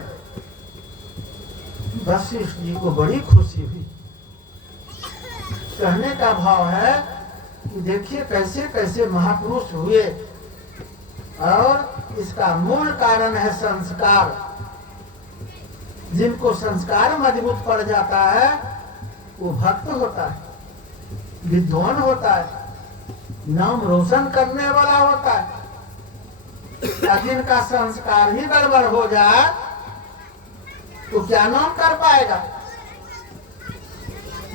वशिष्ठ जी को बड़ी खुशी हुई। कहने का भाव है कि देखिए कैसे कैसे महापुरुष हुए, और इसका मूल कारण है संस्कार। जिनको संस्कार मजबूत पड़ जाता है वो भक्त होता है, विद्वान होता है, नाम रोशन करने वाला होता है। जिनका संस्कार ही गड़बड़ हो जाए तो क्या नाम कर पाएगा।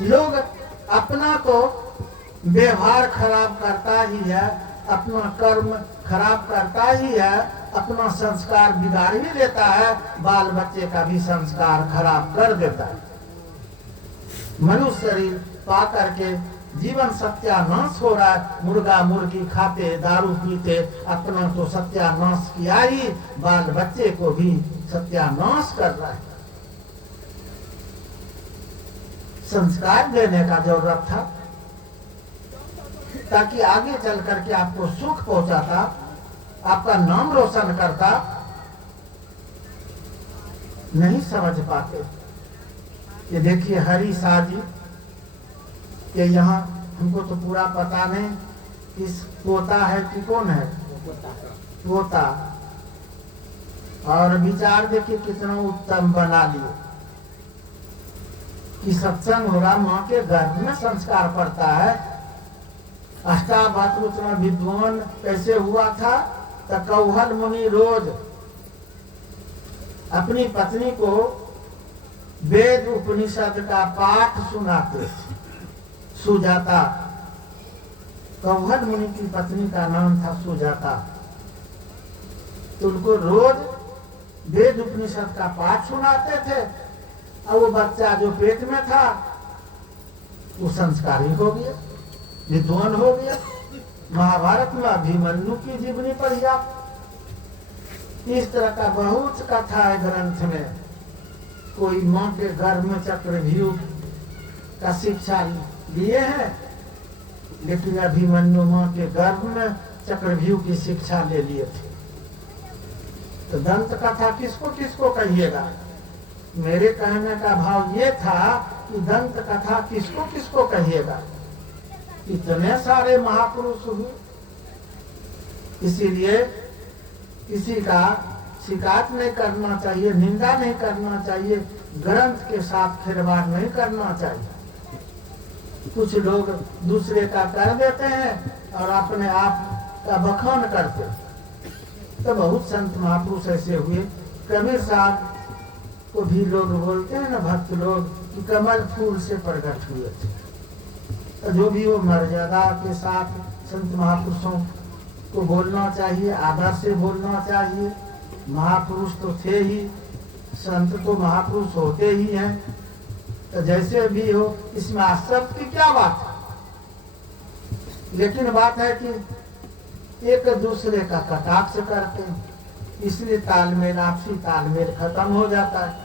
लोग अपना तो व्यवहार खराब करता ही है, अपना कर्म खराब करता ही है, अपना संस्कार बिगाड़ ही लेता है, बाल बच्चे का भी संस्कार खराब कर देता है। मनुष्य शरीर पा करके जीवन सत्यानाश हो रहा है। मुर्गा मुर्गी खाते, दारू पीते, अपना तो सत्यानाश किया ही, बाल बच्चे को भी सत्यानाश कर रहा है। संस्कार देने का जरूरत था, ताकि आगे चल करके आपको सुख पहुंचाता, आपका नाम रोशन करता। नहीं समझ पाते। ये देखिए हरी शाह जी के यहाँ हमको तो पूरा पता नहीं किस पोता है कि कौन है, पोता। और विचार देखिए कितना उत्तम बना लिए कि सत्संग होगा, माँ के गर्भ में संस्कार पड़ता है। अष्टावक्र विद्वान कैसे हुआ था, तो कौहल मुनि रोज अपनी पत्नी को वेद उपनिषद का पाठ सुनाते। सुजाता, कौहल मुनि की पत्नी का नाम था सुजाता। तो उनको रोज वेद उपनिषद का पाठ सुनाते थे। और वो बच्चा जो पेट में था वो संस्कारी हो गया, विद्वान हो गया। महाभारत में अभिमन्यु की जीवनी पढ़ी आप। इस तरह का बहुत कथा है ग्रंथ में। कोई माँ के गर्भ में चक्रव्यूह का शिक्षा लिए हैं, लेकिन अभिमन्यु माँ के गर्भ में चक्रव्यूह की शिक्षा ले लिए थे। तो दंत कथा किसको किसको कहिएगा? मेरे कहने का भाव ये था कि दंत कथा किसको किसको कहिएगा? इतने सारे महापुरुष हुए। इसीलिए किसी का शिकायत नहीं करना चाहिए, निंदा नहीं करना चाहिए, ग्रंथ के साथ खिलवाड़ नहीं करना चाहिए। कुछ लोग दूसरे का कर देते हैं और अपने आप का बखान करते हैं। तो बहुत संत महापुरुष ऐसे हुए। कबीर साहब को भी लोग बोलते हैं ना, भक्त लोग, कि कमल फूल से प्रकट हुए थे। तो जो भी वो मर्यादा के साथ संत महापुरुषों को बोलना चाहिए, आदर से बोलना चाहिए। महापुरुष तो थे ही, संत तो महापुरुष होते ही हैं। तो जैसे भी हो, इसमें आश्चर्य की क्या बात है? लेकिन बात है कि एक दूसरे का कटाक्ष करते हैं, इसलिए तालमेल, आपसी तालमेल खत्म हो जाता है।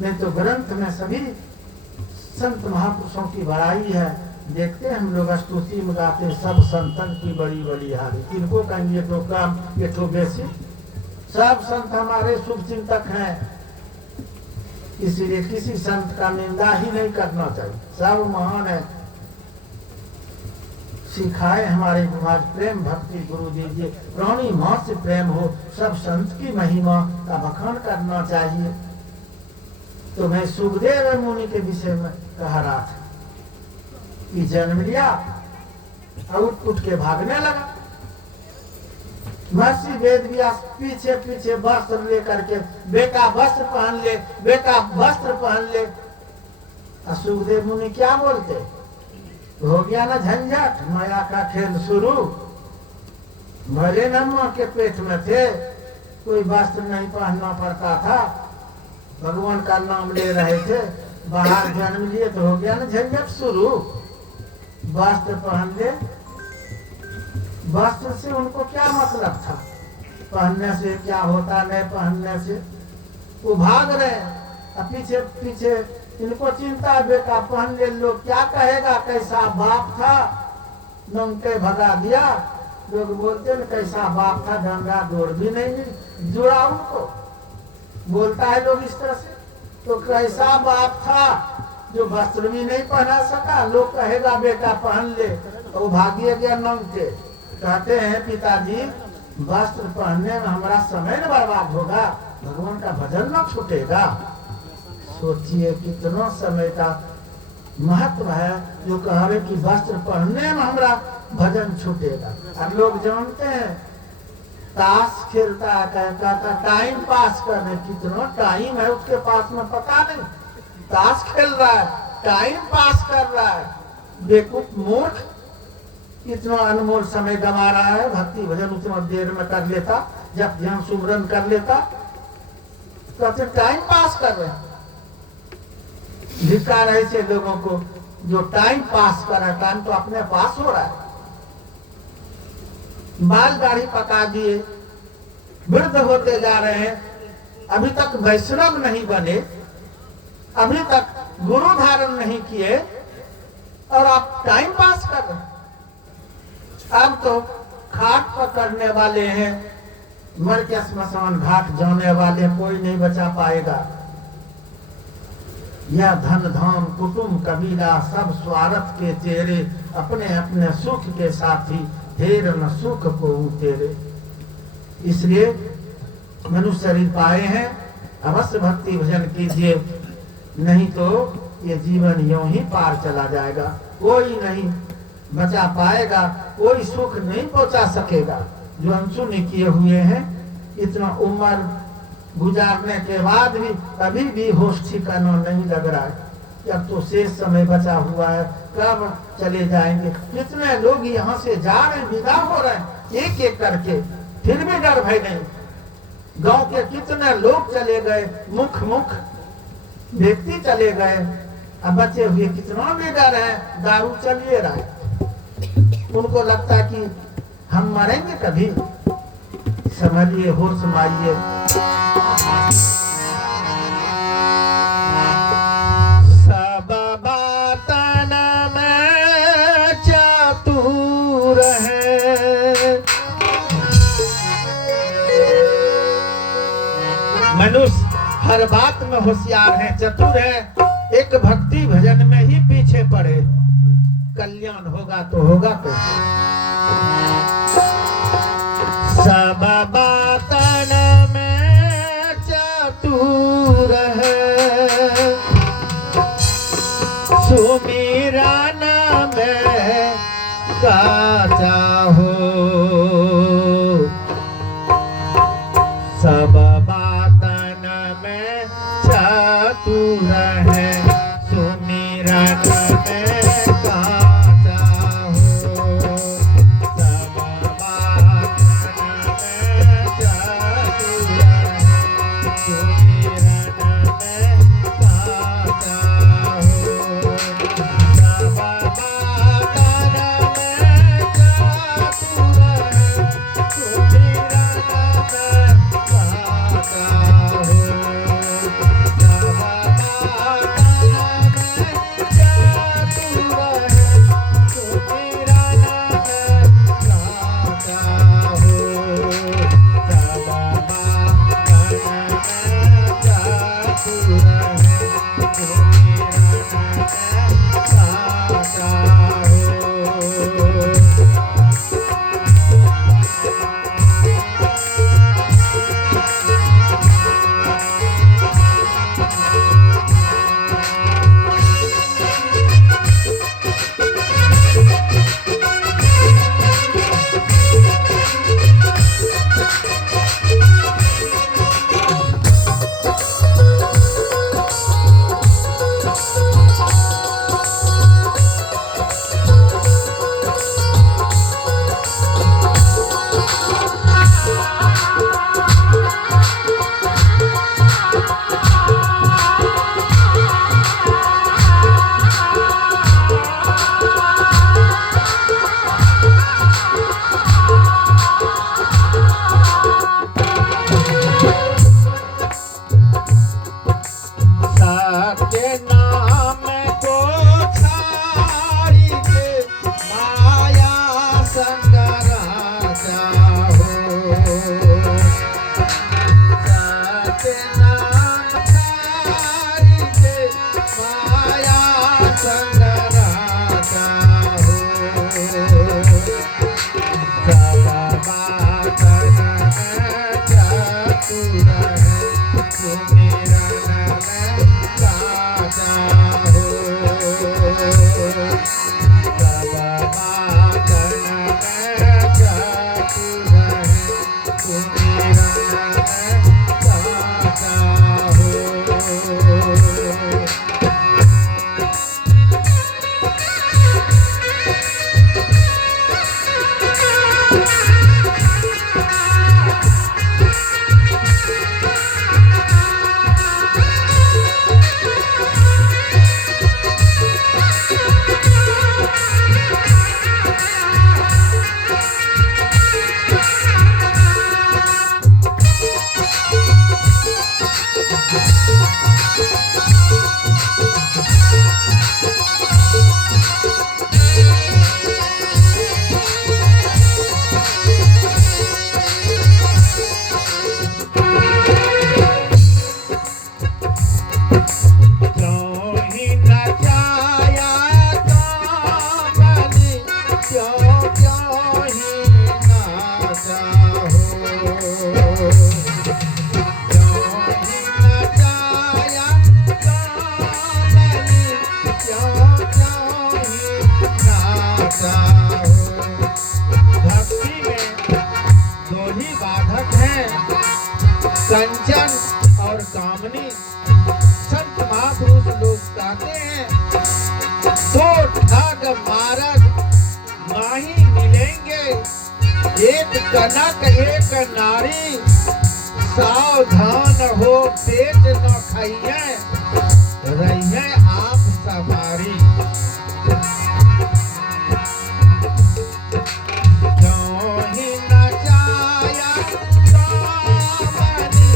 नहीं तो ग्रंथ में सभी संत महापुरुषों की बड़ाई है। देखते हैं हम लोग स्तुति में गाते हैं, सब संतन की बड़ी बड़ी हारी। किनको कहेंगे तो काम, ये तो बेसी। सब संत हमारे शुभ चिंतक हैं, इसलिए किसी संत का निंदा ही नहीं करना चाहिए। सब महान है। सिखाए हमारे महाराज प्रेम भक्ति गुरु दीजिए, प्राणी माँ से प्रेम हो, सब संत की महिमा का बखान करना चाहिए। तो मैं सुखदेव मुनि के विषय में कह रहा था कि जन्म लिया और उठ के भागने लगा। महर्षि वेद व्यास पीछे पीछे वस्त्र लेकर के, बेटा वस्त्र पहन ले, बेटा वस्त्र पहन ले। सुखदेव मुनि क्या बोलते? हो गया ना झंझट, माया का खेल शुरू। भले नम्मा के पेट में थे, कोई वस्त्र नहीं पहनना पड़ता था, भगवान का नाम ले रहे थे, बाहर जन्म लिए तो हो गया ना झंझट शुरू। वस्त्र पहन ले। वस्त्र से उनको क्या मतलब था? पहनने से क्या होता, नहीं पहनने से वो भाग रहे। पीछे पीछे इनको चिंता, बेटा पहन ले, लोग क्या कहेगा, कैसा बाप था, नंगे भगा दिया। लोग बोलते हैं कैसा बाप था, डंगा डोर भी नहीं जुड़ा उनको। बोलता है लोग इस तरह से। तो कैसा बाप था जो वस्त्र भी नहीं पहना सका, लोग कहेगा बेटा पहन ले, तो भागिए गया नंगे। कहते हैं पिताजी, वस्त्र पहनने में हमारा समय न बर्बाद होगा, भगवान का भजन न छूटेगा। सोचिए कितना समय का महत्व है, जो कह रहे कि वस्त्र पहनने में हमारा भजन छूटेगा। और लोग जानते हैं ताश खेलता है, कहता टाइम पास करने, कितना टाइम है उसके पास में पता नहीं, ताश खेल रहा है, टाइम पास कर रहा है। बेवकूफ मूर्ख, इतना अनमोल समय गंवा रहा है। भक्ति भजन उतना देर में कर लेता, जब ध्यान सुमरन कर लेता, तो फिर टाइम पास कर रहे हैं। धिक्कार ऐसे लोगों को जो टाइम पास कर रहा है। टाइम तो अपने पास हो रहा है। बाल दाढ़ी पका दिए, वृद्ध होते जा रहे हैं, अभी तक वैष्णव नहीं बने, अभी तक गुरु धारण नहीं किए, और आप टाइम पास कर रहे हैं। अब तो खाट पकड़ने वाले हैं, मर के स्मशान घाट जाने वाले कोई नहीं बचा पाएगा। यह धन धाम कुटुंब कबीला सब स्वार्थ के तेरे, अपने अपने सुख के साथी, ढेर न सुख को तेरे। इसलिए मनुष्य शरीर पाए हैं, अवश्य भक्ति भजन कीजिए, नहीं तो ये जीवन यूं ही पार चला जाएगा। कोई नहीं बचा पाएगा, कोई सुख नहीं पहुंचा सकेगा। जो अनसुनी किए हुए हैं, इतना उम्र गुजारने के बाद भी अभी भी होश ठिकाना नहीं लग रहा है। अब तो शेष समय बचा हुआ है, कब चले जाएंगे। कितने लोग यहाँ से जा रहे, विदा हो रहे हैं एक एक करके, फिर भी डर भय नहीं। गांव के कितने लोग चले गए, मुख मुख व्यक्ति चले गए, अब बचे हुए कितना भी डर है, दारू चलिए रहा है। उनको लगता है कि हम मरेंगे कभी। समझिए, होश माइए। सब बातन में चातुर है। मनुष्य हर बात में होशियार है, चतुर है। एक भक्ति भजन में ही पीछे पड़े, कल्याण होगा तो होगा कैसे। सब बातन में चतुर है, सुमिरन में काचा हो। सब बातन में चतुर है, सुमिरन में काचा हो। सब Baba, कंचन और कामनी। संत महापुरुष लोग कहते हैं दो ठग मारग माही मिलेंगे, एक कनक एक नारी, सावधान हो पेट न खाइए, रहिए आप सवारी। क्यों ही न जाया कामनी,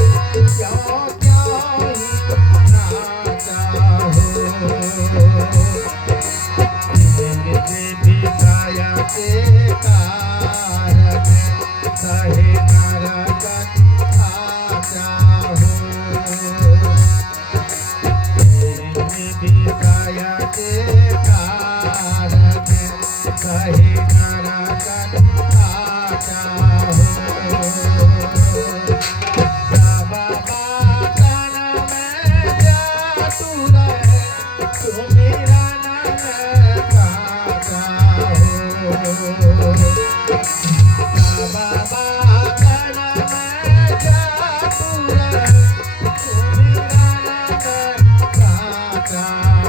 क्यों क्यों ही ना चाहो, देवी काया के कारण कहे नरकत आचाहो, देवी काया के कारण कहे नरकत आचाहो। सब बातन में जातुर है, सुमिरन में गाता हो। सब बातन में जातुर है, सुमिरन में गाता हो।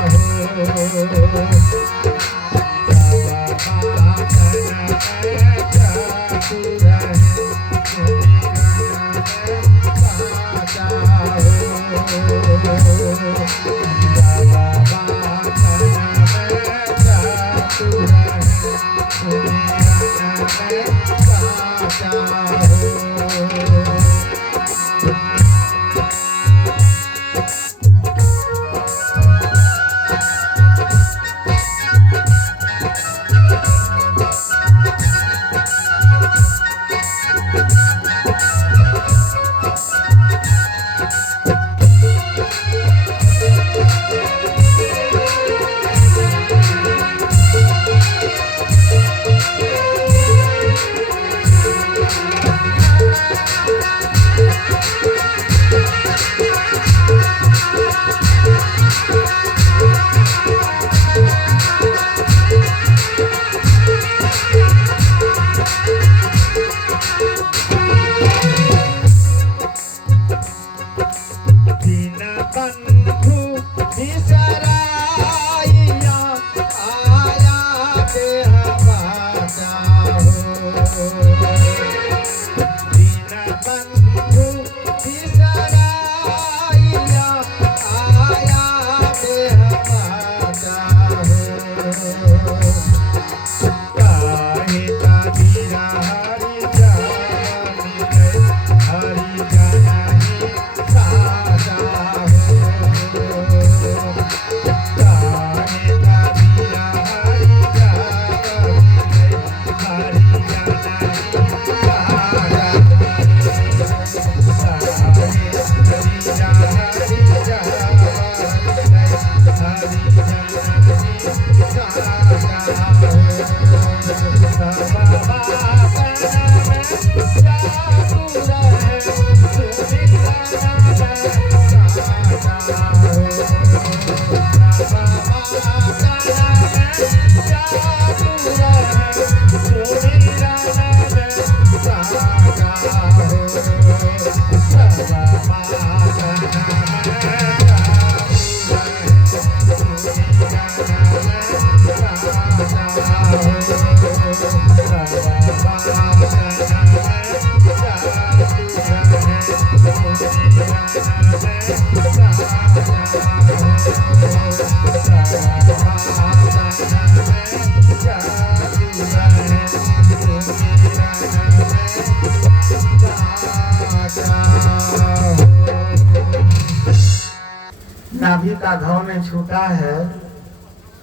नाभि का घाव ने छूटा है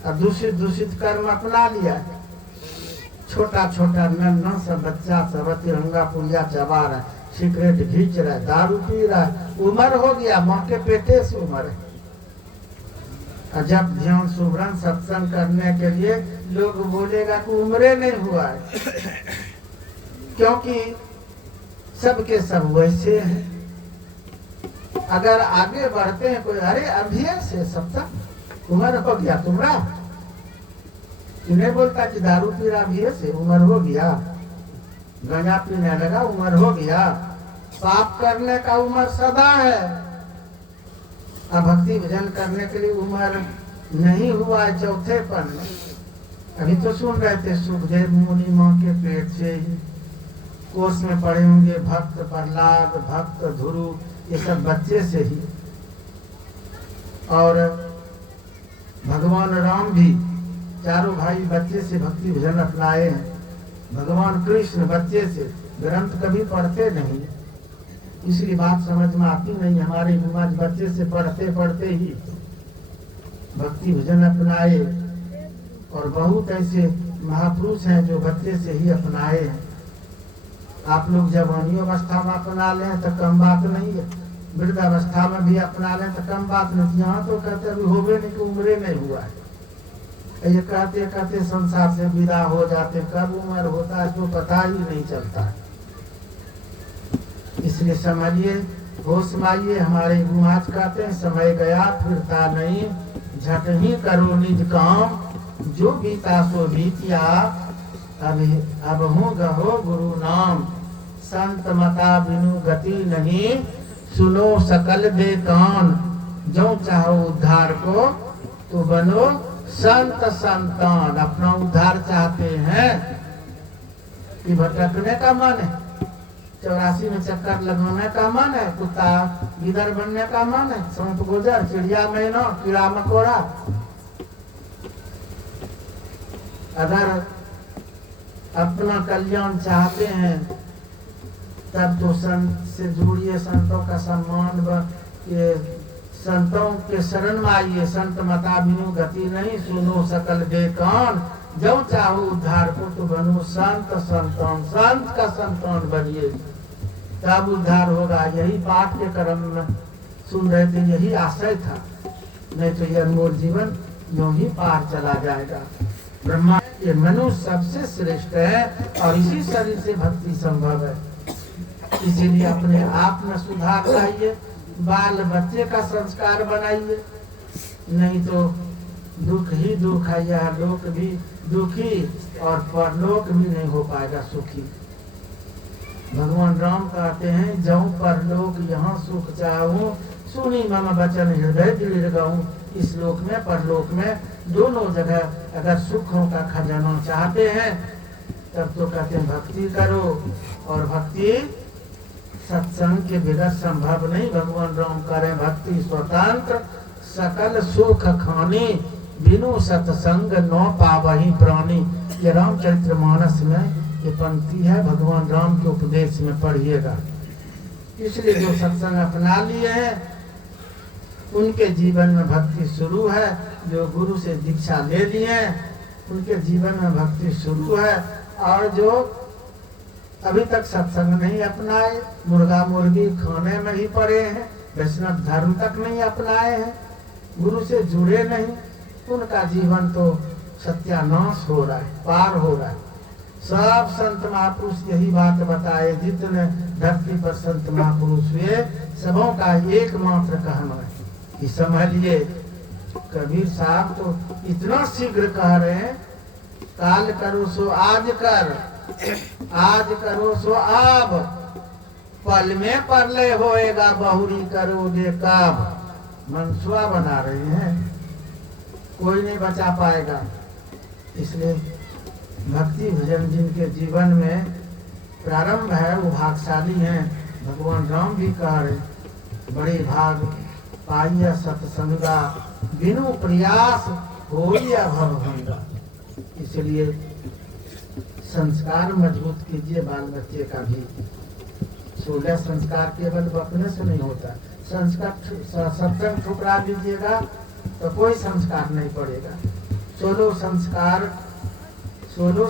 और दूषित दूषित कर्म अपना लिया है। छोटा छोटा नन्हा सा बच्चा सब तिरंगा पुलिया चबा रहा है, सिगरेट घींच रहा है, दारू पी रहा है, उम्र हो गया, माँ के पेटे से उम्र है। और जब ध्यान सुभरन सत्संग करने के लिए लोग बोलेगा कि उम्रे नहीं हुआ है, क्योंकि सबके सब वैसे हैं। अगर आगे बढ़ते हैं कोई, अरे अभी से सत्संग उम्र हो गया तुम्हारा, इन्हें बोलता कि दारू पी रहा अभी से उम्र हो गया, गंजा पीने लगा उम्र हो गया, पाप करने का उम्र सदा है। अब भक्ति भजन करने के लिए उम्र नहीं हुआ है चौथेपन में। अभी तो सुन रहे थे सुखदेव मुनि माँ के पेट से ही कोर्स में पढ़े होंगे, भक्त प्रहलाद, भक्त ध्रुव, ये सब बच्चे से ही। और भगवान राम भी चारों भाई बच्चे से भक्ति भजन अपनाए हैं। भगवान कृष्ण बच्चे से, ग्रंथ कभी पढ़ते नहीं, इसलिए बात समझ में आती नहीं। हमारे युवाज बच्चे से पढ़ते पढ़ते ही भक्ति भजन अपनाए, और बहुत ऐसे महापुरुष हैं जो बच्चे से ही अपनाए हैं। आप लोग जवानी अवस्था में अपना लें तो कम बात नहीं है, वृद्धावस्था में भी अपना लें तो कम बात नहीं। यहाँ तो कहते अभी होवे नहीं कि उम्र नहीं हुआ है, ये कहते कहते संसार से विदा हो जाते, कब उम्र होता है तो पता ही नहीं चलता। इसलिए समझिए, होश में आइए। हमारे गुआज कहते हैं समय गया फिरता नहीं, झट ही करो निज काम, जो बीता सो बीतिया, अब हूँ गहो गुरु नाम, संत मता बिनु गति नहीं, सुनो सकल दे कान, जो चाहो उद्धार को तो बनो संत संतान। अपना उद्धार चाहते हैं कि भटकने का मन है, 84 में चक्कर लगाने का मन है, कुत्ता गिदर बनने का मन है, सांप गुजर, चिड़िया मैना, कीड़ा मकोड़ा। अगर अपना कल्याण चाहते हैं तब तो संत से जुड़िए, संतों का सम्मान, ये संतों के शरण में आइए। संत मता बिनु गति नहीं, सुनो सकल दे कान, जो चाहो उद्धार को तो बनो संत संतान। संत का संतान बनिए तब उद्धार होगा। यही पाठ के क्रम में सुन रहे थे, यही आशय था, नहीं तो ये अनमोल जीवन यूं ही पार चला जाएगा। ब्रह्मा ये मनुष्य सबसे श्रेष्ठ है और इसी शरीर से भक्ति संभव है। इसीलिए अपने आप में सुधार लाइए, बाल बच्चे का संस्कार बनाइए, नहीं तो दुख ही दुख है। यह लोक भी दुखी और परलोक भी नहीं हो पाएगा सुखी। भगवान राम कहते हैं, जाऊं परलोक यहाँ सुख चाहूं, सुनी मम वचन हृदय दृढ़ गाऊं। इस लोक में परलोक में दोनों जगह अगर सुखों का खजाना चाहते हैं तब तो कहते हैं भक्ति करो, और भक्ति सत्संग के बिना संभव नहीं। भगवान राम करें भक्ति स्वतंत्र, सकल सुख खानी, बिनु सत्संग नौ पावही प्राणी। ये रामचरितमानस में ये पंक्ति है, भगवान राम के उपदेश में पढ़िएगा। इसलिए जो सत्संग अपना लिए हैं उनके जीवन में भक्ति शुरू है, जो गुरु से दीक्षा ले लिए उनके जीवन में भक्ति शुरू है, और जो अभी तक सत्संग नहीं अपनाए, मुर्गा मुर्गी खाने में ही पड़े हैं, वैष्णव धर्म तक नहीं अपनाए हैं, गुरु से जुड़े नहीं, उनका जीवन तो सत्यानाश हो रहा है, पार हो रहा है। सब संत महापुरुष यही बात बताए, जितने धरती पर संत महापुरुष हुए सबों का एकमात्र कहना है कि समझिए। कबीर साहब तो इतना शीघ्र कह रहे हैं, काल करो सो आज कर, आज करो सो अब, पल में परले होएगा, बहुरी करो दे काब। मनसुआ बना रहे हैं, कोई नहीं बचा पाएगा। इसलिए भक्ति भजन जिनके जीवन में प्रारंभ है वो भागशाली हैं। भगवान राम भी कह रहे, बड़े भाग पाइया सत्संगा, बिनु प्रयास होइया भवभंगा। इसलिए संस्कार मजबूत कीजिए बाल बच्चे का भी। 16 संस्कार केवल अपने से नहीं होता, संस्कार सत्संग ठुकरा दीजिएगा तो कोई संस्कार नहीं पड़ेगा। 16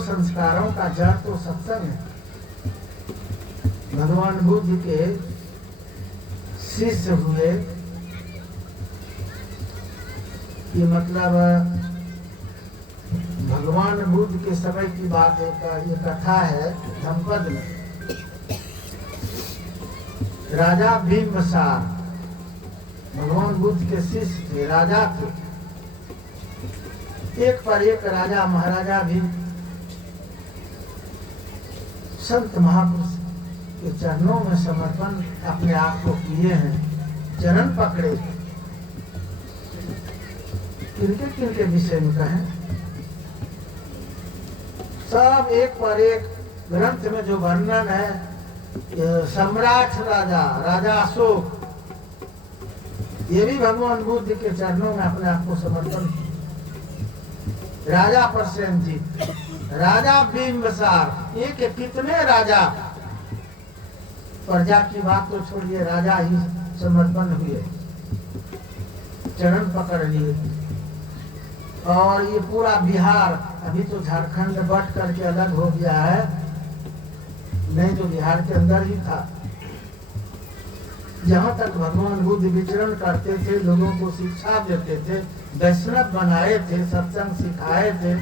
संस्कारों का जड़ तो सत्संग है। भगवान बुद्ध के शिष्य हुए, ये मतलब भगवान बुद्ध के समय की बात है, ये कथा है धम्पद में। राजा भीमसार भगवान बुद्ध के शिष्य थे, राजा थे। एक पर एक राजा महाराजा भी संत महापुरुष के चरणों में समर्पण अपने आप को किए हैं, चरण पकड़े। किनके किनके विषय में कहें, सब एक पर एक ग्रंथ में जो वर्णन है, सम्राट राजा अशोक, ये भी भगवान बुद्ध के चरणों में अपने आप को समर्पण किया। राजा प्रसेनजीत, राजा बिंबिसार, ये के कितने राजा, प्रजा की बात तो छोड़िए, राजा ही समर्पण हुए, चरण पकड़ लिए। और ये पूरा बिहार, अभी तो झारखंड बट करके अलग हो गया है, नहीं तो बिहार के अंदर ही था। जहाँ तक भगवान बुद्ध विचरण करते थे, लोगों को शिक्षा देते थे, वैष्णव बनाए थे, सत्संग सिखाए थे,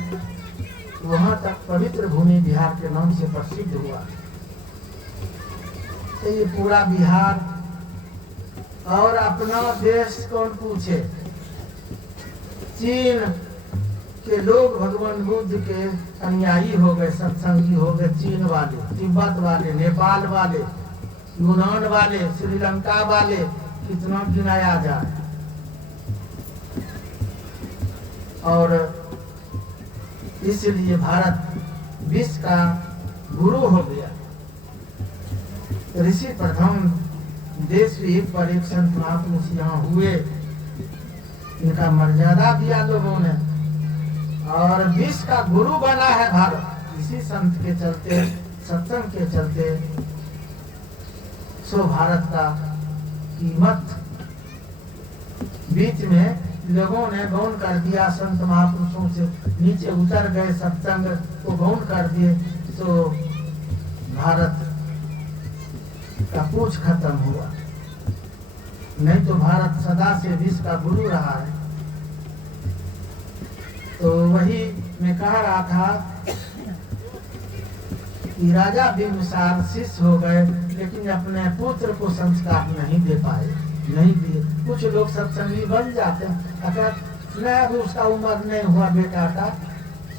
वहाँ तक पवित्र भूमि बिहार के नाम से प्रसिद्ध हुआ। तो ये पूरा बिहार, और अपना देश कौन पूछे, चीन के लोग भगवान बुद्ध के अनुयायी हो गए, सत्संगी हो गए, चीन वाले, तिब्बत वाले, नेपाल वाले, यूनान वाले, श्रीलंका वाले, कितना गिनाया जाए। और इसलिए भारत विश्व का गुरु हो गया। ऋषि प्रथम देश एक पर एक संत महापुरुष यहाँ हुए, इनका मर्यादा दिया लोगों ने, और विश्व का गुरु बना है भारत, इसी संत के चलते, सत्संग के चलते। सो भारत का कीमत बीच में लोगों ने गौण कर दिया, संत महापुरुषों से नीचे उतर गए, सत्संग को गौण कर दिए, तो भारत का पूछ खत्म हुआ। नहीं तो भारत सदा से विश्व का गुरु रहा है। तो वही मैं कह रहा था कि राजा बिंबिसार शिष्य हो गए, लेकिन अपने पुत्र को संस्कार नहीं दे पाए, नहीं दिए। कुछ लोग सत्संगी बन जाते हैं, अगर नहीं अभी उसका उम्र नहीं हुआ बेटा का,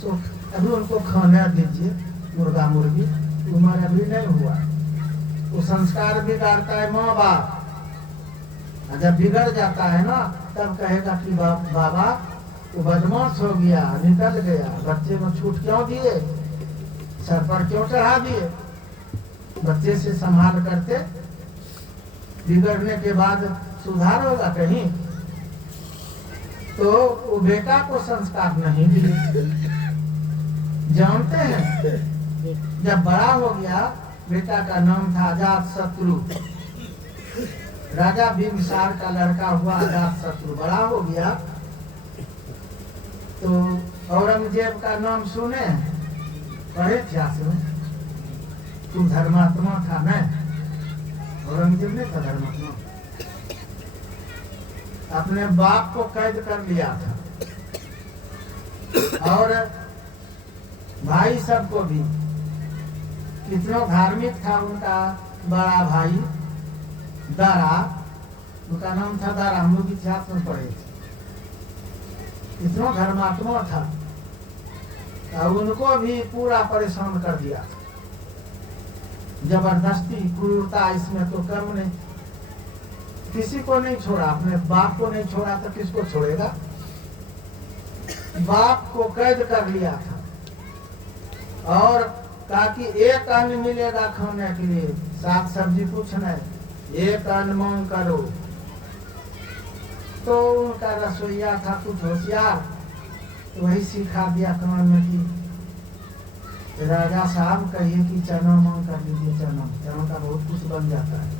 तो अभी उनको खाना दीजिए, मुर्गा मुर्गी, उम्र अभी नहीं हुआ। वो संस्कार बिगाड़ता है माँ बाप, जब बिगड़ जाता है ना, तब कहेगा कि बाबा वो बदमाश हो गया, निकल गया, बच्चे को छूट क्यों दिए, सर पर क्यों चढ़ा दिए। बच्चे से संभाल करते, बिगड़ने के बाद सुधार होगा कहीं। तो वो बेटा को संस्कार नहीं दिए। जानते हैं जब बड़ा हो गया, बेटा का नाम था अजातशत्रु, राजा बिंबिसार का लड़का हुआ अजातशत्रु। बड़ा हो गया तो औरंगजेब का नाम सुने, पढ़े इतिहास में, तू धर्मात्मा था न, औरंगजेब नहीं था धर्मात्मा, अपने बाप को कैद कर लिया था, और भाई सबको भी। कितना धार्मिक था उनका बड़ा भाई दारा, उनका नाम था दारा, हम लोग इतिहास में पढ़े थे। इतना धर्मात्मा था, और उनको भी पूरा परेशान कर दिया, जबरदस्ती, क्रूरता इसमें तो कम नहीं। किसी को नहीं छोड़ा, अपने बाप को नहीं छोड़ा तो किसको छोड़ेगा। बाप को कैद कर लिया था, और कहा कि एक अन्न मिलेगा खाने के लिए, साग सब्जी कुछ नहीं, एक अन्न मांग करो। तो उनका रसोईया था कुछ होशियार, तो वही सिखा दिया कान में कि राजा साहब कहिए कि चना मांग कर लीजिए, चना का बहुत कुछ बन जाता है।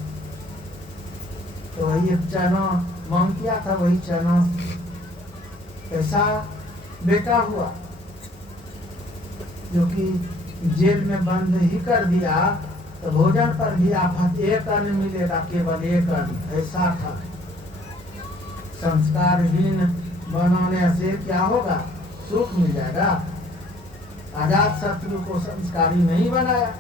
तो वही एक चना मांग किया था, वही चना ऐसा बेटा हुआ जो कि जेल में बंद ही कर दिया, तो भोजन पर भी आफत, एक अन्न मिलेगा, केवल एक अन्न, ऐसा था। संस्कारहीन बनाने से क्या होगा, सुख मिल जाएगा। अजातशत्रु को संस्कारी नहीं बनाया,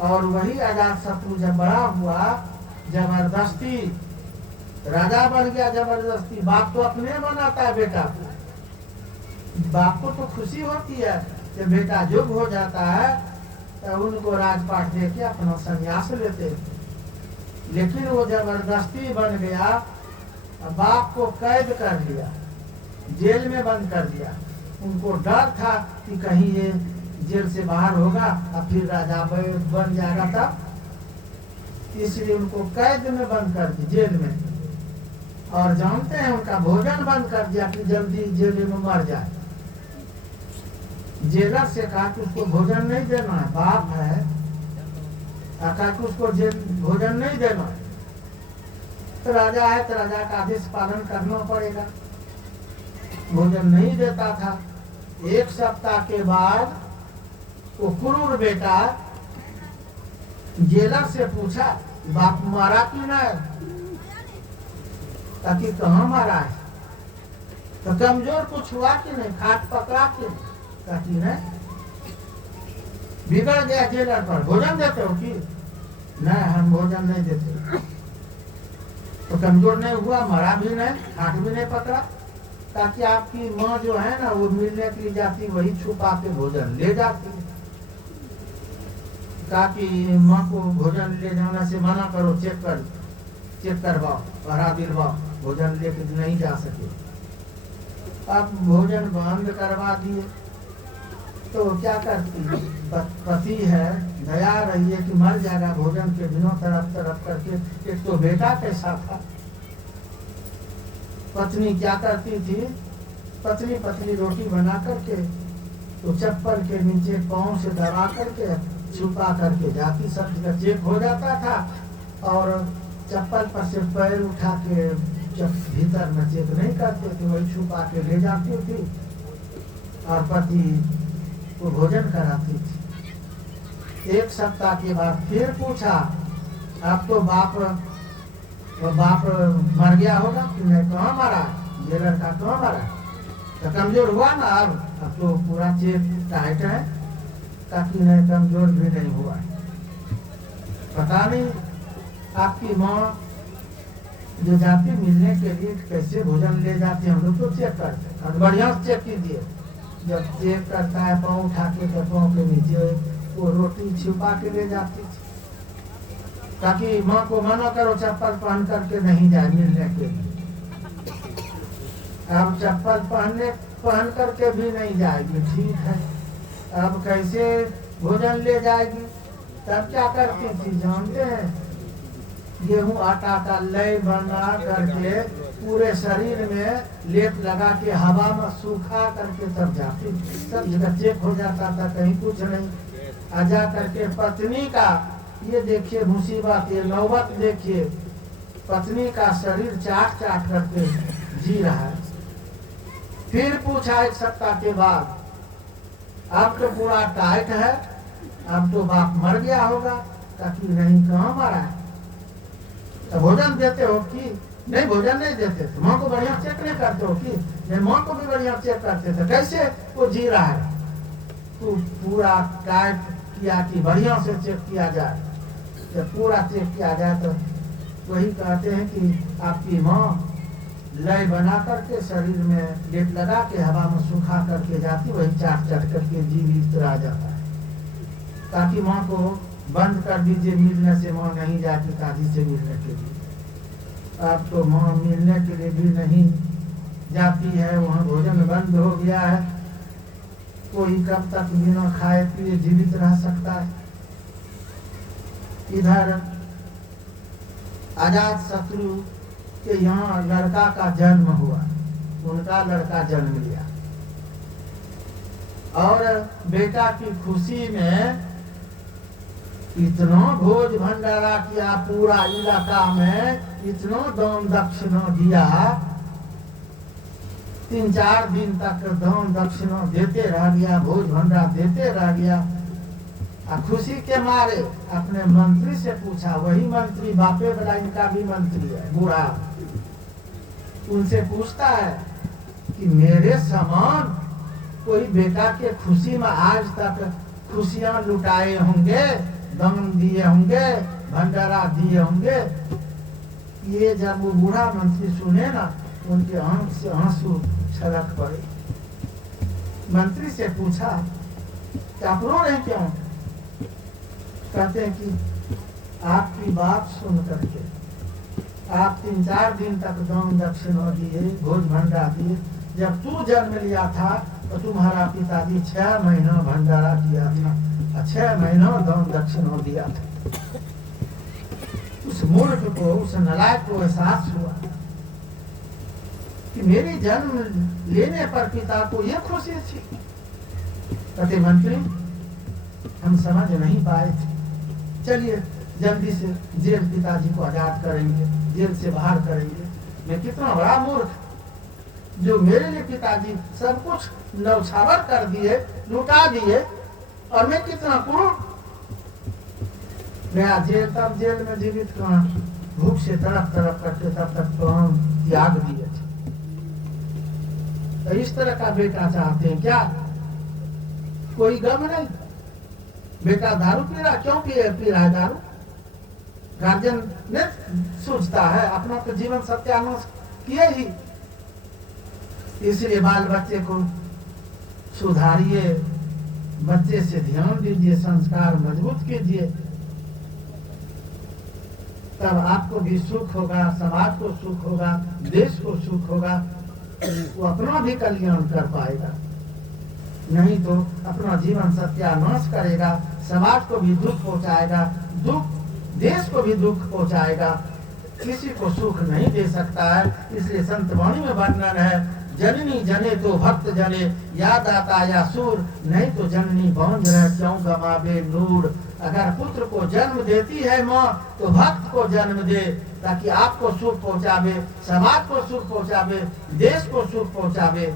और वही अजातशत्रु जब बड़ा हुआ, जबरदस्ती राजा बन गया, जबरदस्ती। बाप तो अपने बनाता है बेटा को, बाप को तो खुशी होती है कि बेटा युग हो जाता है, तो उनको राजपाट दे के अपना संन्यास लेते। लेकिन वो जबरदस्ती बन गया, बाप को कैद कर लिया, जेल में बंद कर दिया। उनको डर था कि कहीं ये जेल से बाहर होगा और फिर राजा बन जाएगा तब, इसलिए उनको कैद में बंद कर दी, जेल में। और जानते हैं उनका भोजन बंद कर दिया कि जल्दी जेल में मर जाए। जेलर से कहा कि उसको भोजन नहीं देना है, बाप है, कहा कि उसको भोजन नहीं देना है। तो राजा है तो राजा का आदेश पालन करना पड़ेगा। भोजन नहीं देता था। 1 सप्ताह के बाद वो क्रूर बेटा जेलर से पूछा, बाप मारा कि नहीं? ताकि कहाँ मारा है? तो कमजोर कुछ हुआ कि नहीं? खाट पकड़ा कि नहीं? ताकि नहीं बिगड़ गया जेलर पर। भोजन देते हो कि नहीं? हम भोजन नहीं देते। तो कमजोर नहीं हुआ, मरा भी नहीं, खाट भी नहीं पकड़ा। ताकि आपकी माँ जो है ना वो मिलने के लिए जाती, वही छुपा के भोजन ले जाती। कहा कि माँ को भोजन ले जाने से मना करो, चेक करवाओ, पहरा दिलवाओ, भोजन लेके नहीं जा सके। अब भोजन बंद करवा दिए तो क्या करती? पति है, दया रही है कि मर जाएगा भोजन के बिना तरफ करके। एक तो बेटा कैसा था। पत्नी क्या करती थी? पतली रोटी बना करके तो चप्पल के नीचे पाँव से दबा करके छुपा करके जाती। सब जगह चेक हो जाता था और चप्पल पर से पैर उठा के जब भीतर में चेक नहीं करते थे, वही छुपा के ले जाती थी और पति को भोजन कराती थी। 1 सप्ताह के बाद फिर पूछा, अब तो बाप मर गया होगा कि नहीं? कहाँ मरा? जेलर का कहाँ मरा? तो कमजोर हुआ ना अब तो पूरा चेक टाइट है। ताकि नहीं, कमजोर भी नहीं हुआ। पता नहीं आपकी माँ जो जाती मिलने के लिए कैसे भोजन ले जाती, हम लोग तो चेक करते और बढ़िया से चेक कीजिए। जब चेक करता है पाँव उठा के तो पाँव के नीचे वो रोटी छुपा के ले जाती थी, ताकि माँ को मना करो चप्पल पहन करके नहीं जाए मिलने के लिए। अब चप्पल पहन करके भी नहीं जाएगी, ठीक है। अब कैसे भोजन ले जाएगी? तब क्या करती थी जानते हैं? गेहूं आटा का लय बना करके पूरे शरीर में लेप लगा के हवा में सूखा करके तब जाती। सब जगह चेक हो जाता था, कहीं कुछ नहीं। आ जा करके पत्नी का ये देखिए मुसीबत, ये नौबत देखिए, पत्नी का शरीर चाट करके जी रहा है। फिर पूछा 1 सप्ताह के बाद, अब तो पूरा टाइट है, अब तो बाप मर गया होगा। ताकि नहीं, कहाँ मरा है? तो भोजन देते हो कि नहीं? भोजन नहीं देते थे। माँ को बढ़िया चेक नहीं करते हो कि नहीं? माँ को भी बढ़िया चेक करते थे। कैसे वो जी रहा है? तो पूरा टाइट किया कि बढ़िया से चेक किया जाए। जब पूरा चेक किया जाए तो वही कहते हैं कि आपकी माँ लय बना करके शरीर में लेप लगा के हवा में सुखा करके जाती, वही चाट करके जीवित रह जाता है। ताकि माँ को बंद कर दीजिए, मिलने से माँ नहीं जाती दादी से मिलने के लिए। अब तो माँ मिलने के लिए भी नहीं जाती है, वहाँ भोजन बंद हो गया है। कोई कब तक बिना खाए पिए जीवित रह सकता है? इधर अजात शत्रु के यहाँ लड़का का जन्म हुआ, उनका लड़का जन्म लिया और बेटा की खुशी में इतना भोज भंडारा किया, पूरा इलाका में इतना दान दक्षिणा दिया। 3-4 दिन तक दान दक्षिणा देते रह गया, भोज भंडारा देते रह गया। खुशी के मारे अपने मंत्री से पूछा, वही मंत्री बापे बड़ा इनका भी मंत्री है, बूढ़ा, उनसे पूछता है कि मेरे समान कोई बेटा के खुशी में आज तक खुशियां लुटाए होंगे, दान दिए होंगे, भंडारा दिए होंगे? ये जब वो बूढ़ा मंत्री सुने ना, उनके आंख से आंसू छलक पड़े। मंत्री से पूछा कि आप रो रहे क्यों? कहते हैं कि आपकी बात सुन करके आप 3-4 दिन तक दान दक्षिणा दिए, भोज भंडारा दिए। जब तू जन्म लिया था तो तुम्हारा पिताजी 6 महीना भंडारा किया था और 6 महीना दान दक्षिणा दिया था। उस मूर्ख को, उस नलायक को एहसास हुआ कि मेरे जन्म लेने पर पिता को ये खुशी थी। कहते मंत्री हम समझ नहीं पाए थे, चलिए जल्दी से जेल पिताजी को आजाद करेंगे, जेल से बाहर करेंगे। मैं कितना बड़ा मूर्ख जो मेरे लिए पिताजी सब कुछ न्यौछावर कर दिए, लुटा दिए, और मैं कितना क्रूर गया जेल। तब जेल में जीवित कहाँ, भूख से तड़प तड़प करके तब तक तो हम त्याग दिए थे। तो इस तरह का बेटा चाहते हैं क्या? कोई गम नहीं। बेटा दारू पी रहा, क्यों पी रहा है दारू? गार्जियन ने सोचता है, अपना तो जीवन सत्यानाश किए ही। इसलिए बाल बच्चे को सुधारिए, बच्चे से ध्यान दीजिए, संस्कार मजबूत कीजिए, तब आपको भी सुख होगा, समाज को सुख होगा, देश को सुख होगा, वो अपना भी कल्याण कर पाएगा। नहीं तो अपना जीवन सत्यानाश करेगा, समाज को भी दुख पहुंचाएगा, देश को भी दुख पहुंचाएगा, किसी को सुख नहीं दे सकता है। इसलिए संत वाणी में वर्णन है, जननी जने तो भक्त जने, याद आता या सूर, नहीं तो जननी बांझ रहे क्यों गवावे नूर। अगर पुत्र को जन्म देती है माँ तो भक्त को जन्म दे, ताकि आपको सुख पहुँचावे, समाज को सुख पहुँचावे, देश को सुख पहुँचावे।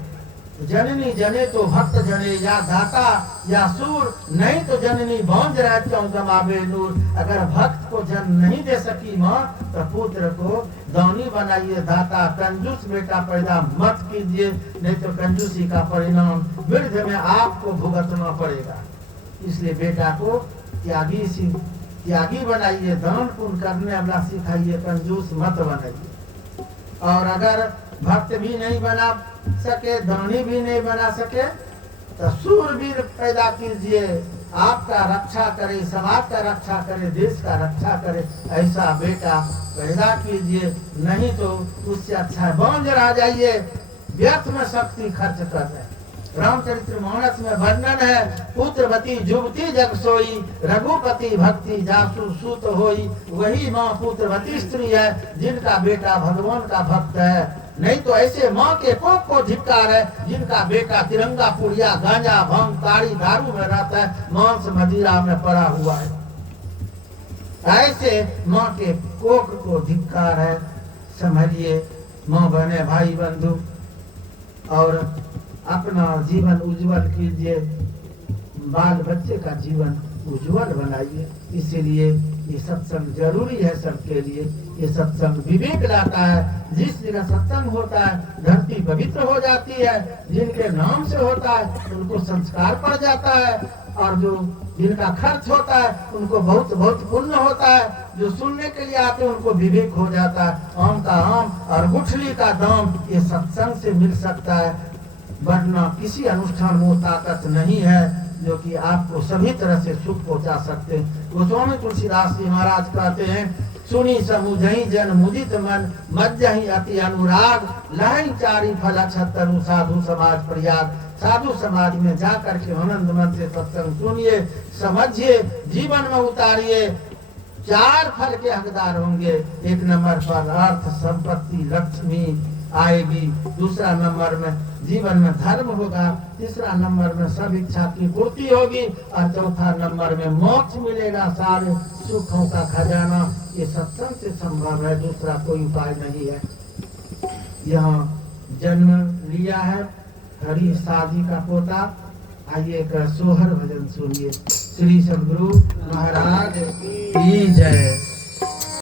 जननी जने तो भक्त जने, या दाता या सूर, नहीं तो जननी बांझ रहे क्यों गवावे नूर। अगर भक्त को जन्म नहीं दे सकी माँ तो पुत्र को दानी बनाइए, दाता। कंजूस बेटा पैदा मत कीजिए, नहीं तो कंजूसी का परिणाम वृद्ध में आपको भुगतना पड़ेगा। इसलिए बेटा को त्यागी बनाइए, दान पुण्य करने वाला सिखाइए, कंजूस मत बनाइए। और अगर भक्त भी नहीं बना सके, दानी भी नहीं बना सके, तो सूरवीर पैदा कीजिए, आपका रक्षा करे, समाज का रक्षा करे, देश का रक्षा करे, ऐसा बेटा पैदा कीजिए। नहीं तो उससे अच्छा बांझ रह जाइए, व्यर्थ में शक्ति खर्च कर रहे। रामचरित्र मानस में वर्णन है, पुत्रवती युवती जग सोई, रघुपति भक्ति जासु सूत होई। वही माँ पुत्रवती स्त्री है जिनका बेटा भगवान का भक्त है। नहीं तो ऐसे माँ के कोख को धिक्कार है जिनका बेटा तिरंगा पुड़िया, गांजा, भांग, ताड़ी, दारू में रहता है, मांस मदिरा में पड़ा हुआ है। ऐसे माँ के कोख को धिक्कार है। संभलिए माँ बहने, भाई बंधु, और अपना जीवन उज्जवल कीजिए, बाल बच्चे का जीवन उज्जवल बनाइए। इसीलिए ये सत्संग जरूरी है सबके लिए। ये सत्संग विवेक लाता है। जिस जगह सत्संग होता है धरती पवित्र हो जाती है। जिनके नाम से होता है उनको संस्कार पड़ जाता है, और जो जिनका खर्च होता है उनको बहुत बहुत पुण्य होता है। जो सुनने के लिए आते हैं उनको विवेक हो जाता है। आम का आम और गुठली का दाम ये सत्संग से मिल सकता है, वरना किसी अनुष्ठान में ताकत नहीं है जो कि आपको सभी तरह से सुख पहुंचा सकते। गोस्वामी तुलसीदास जी महाराज कहते हैं, सुनी समुझई जन मुदित मन, मज्जहि अति अनुराग, लहई चारी फल अक्षतरु साधु समाज प्रयाग। साधु समाज में जा करके आनंद मन से सत्संग सुनिए, समझिए, जीवन में उतारिए। 4 फल के हकदार होंगे। 1 नंबर पर अर्थ संपत्ति लक्ष्मी आएगी, दूसरा नंबर में जीवन में धर्म होगा, तीसरा नंबर में सब इच्छा की पूर्ति होगी, और चौथा नंबर में मोक्ष मिलेगा, सारे सुखों का खजाना। ये सत्संग से संभव है, दूसरा कोई उपाय नहीं है। यहाँ जन्म लिया है हरि साजी का पोता। आइए एक सोहर भजन सुनिए। श्री सद्गुरु महाराज की जय।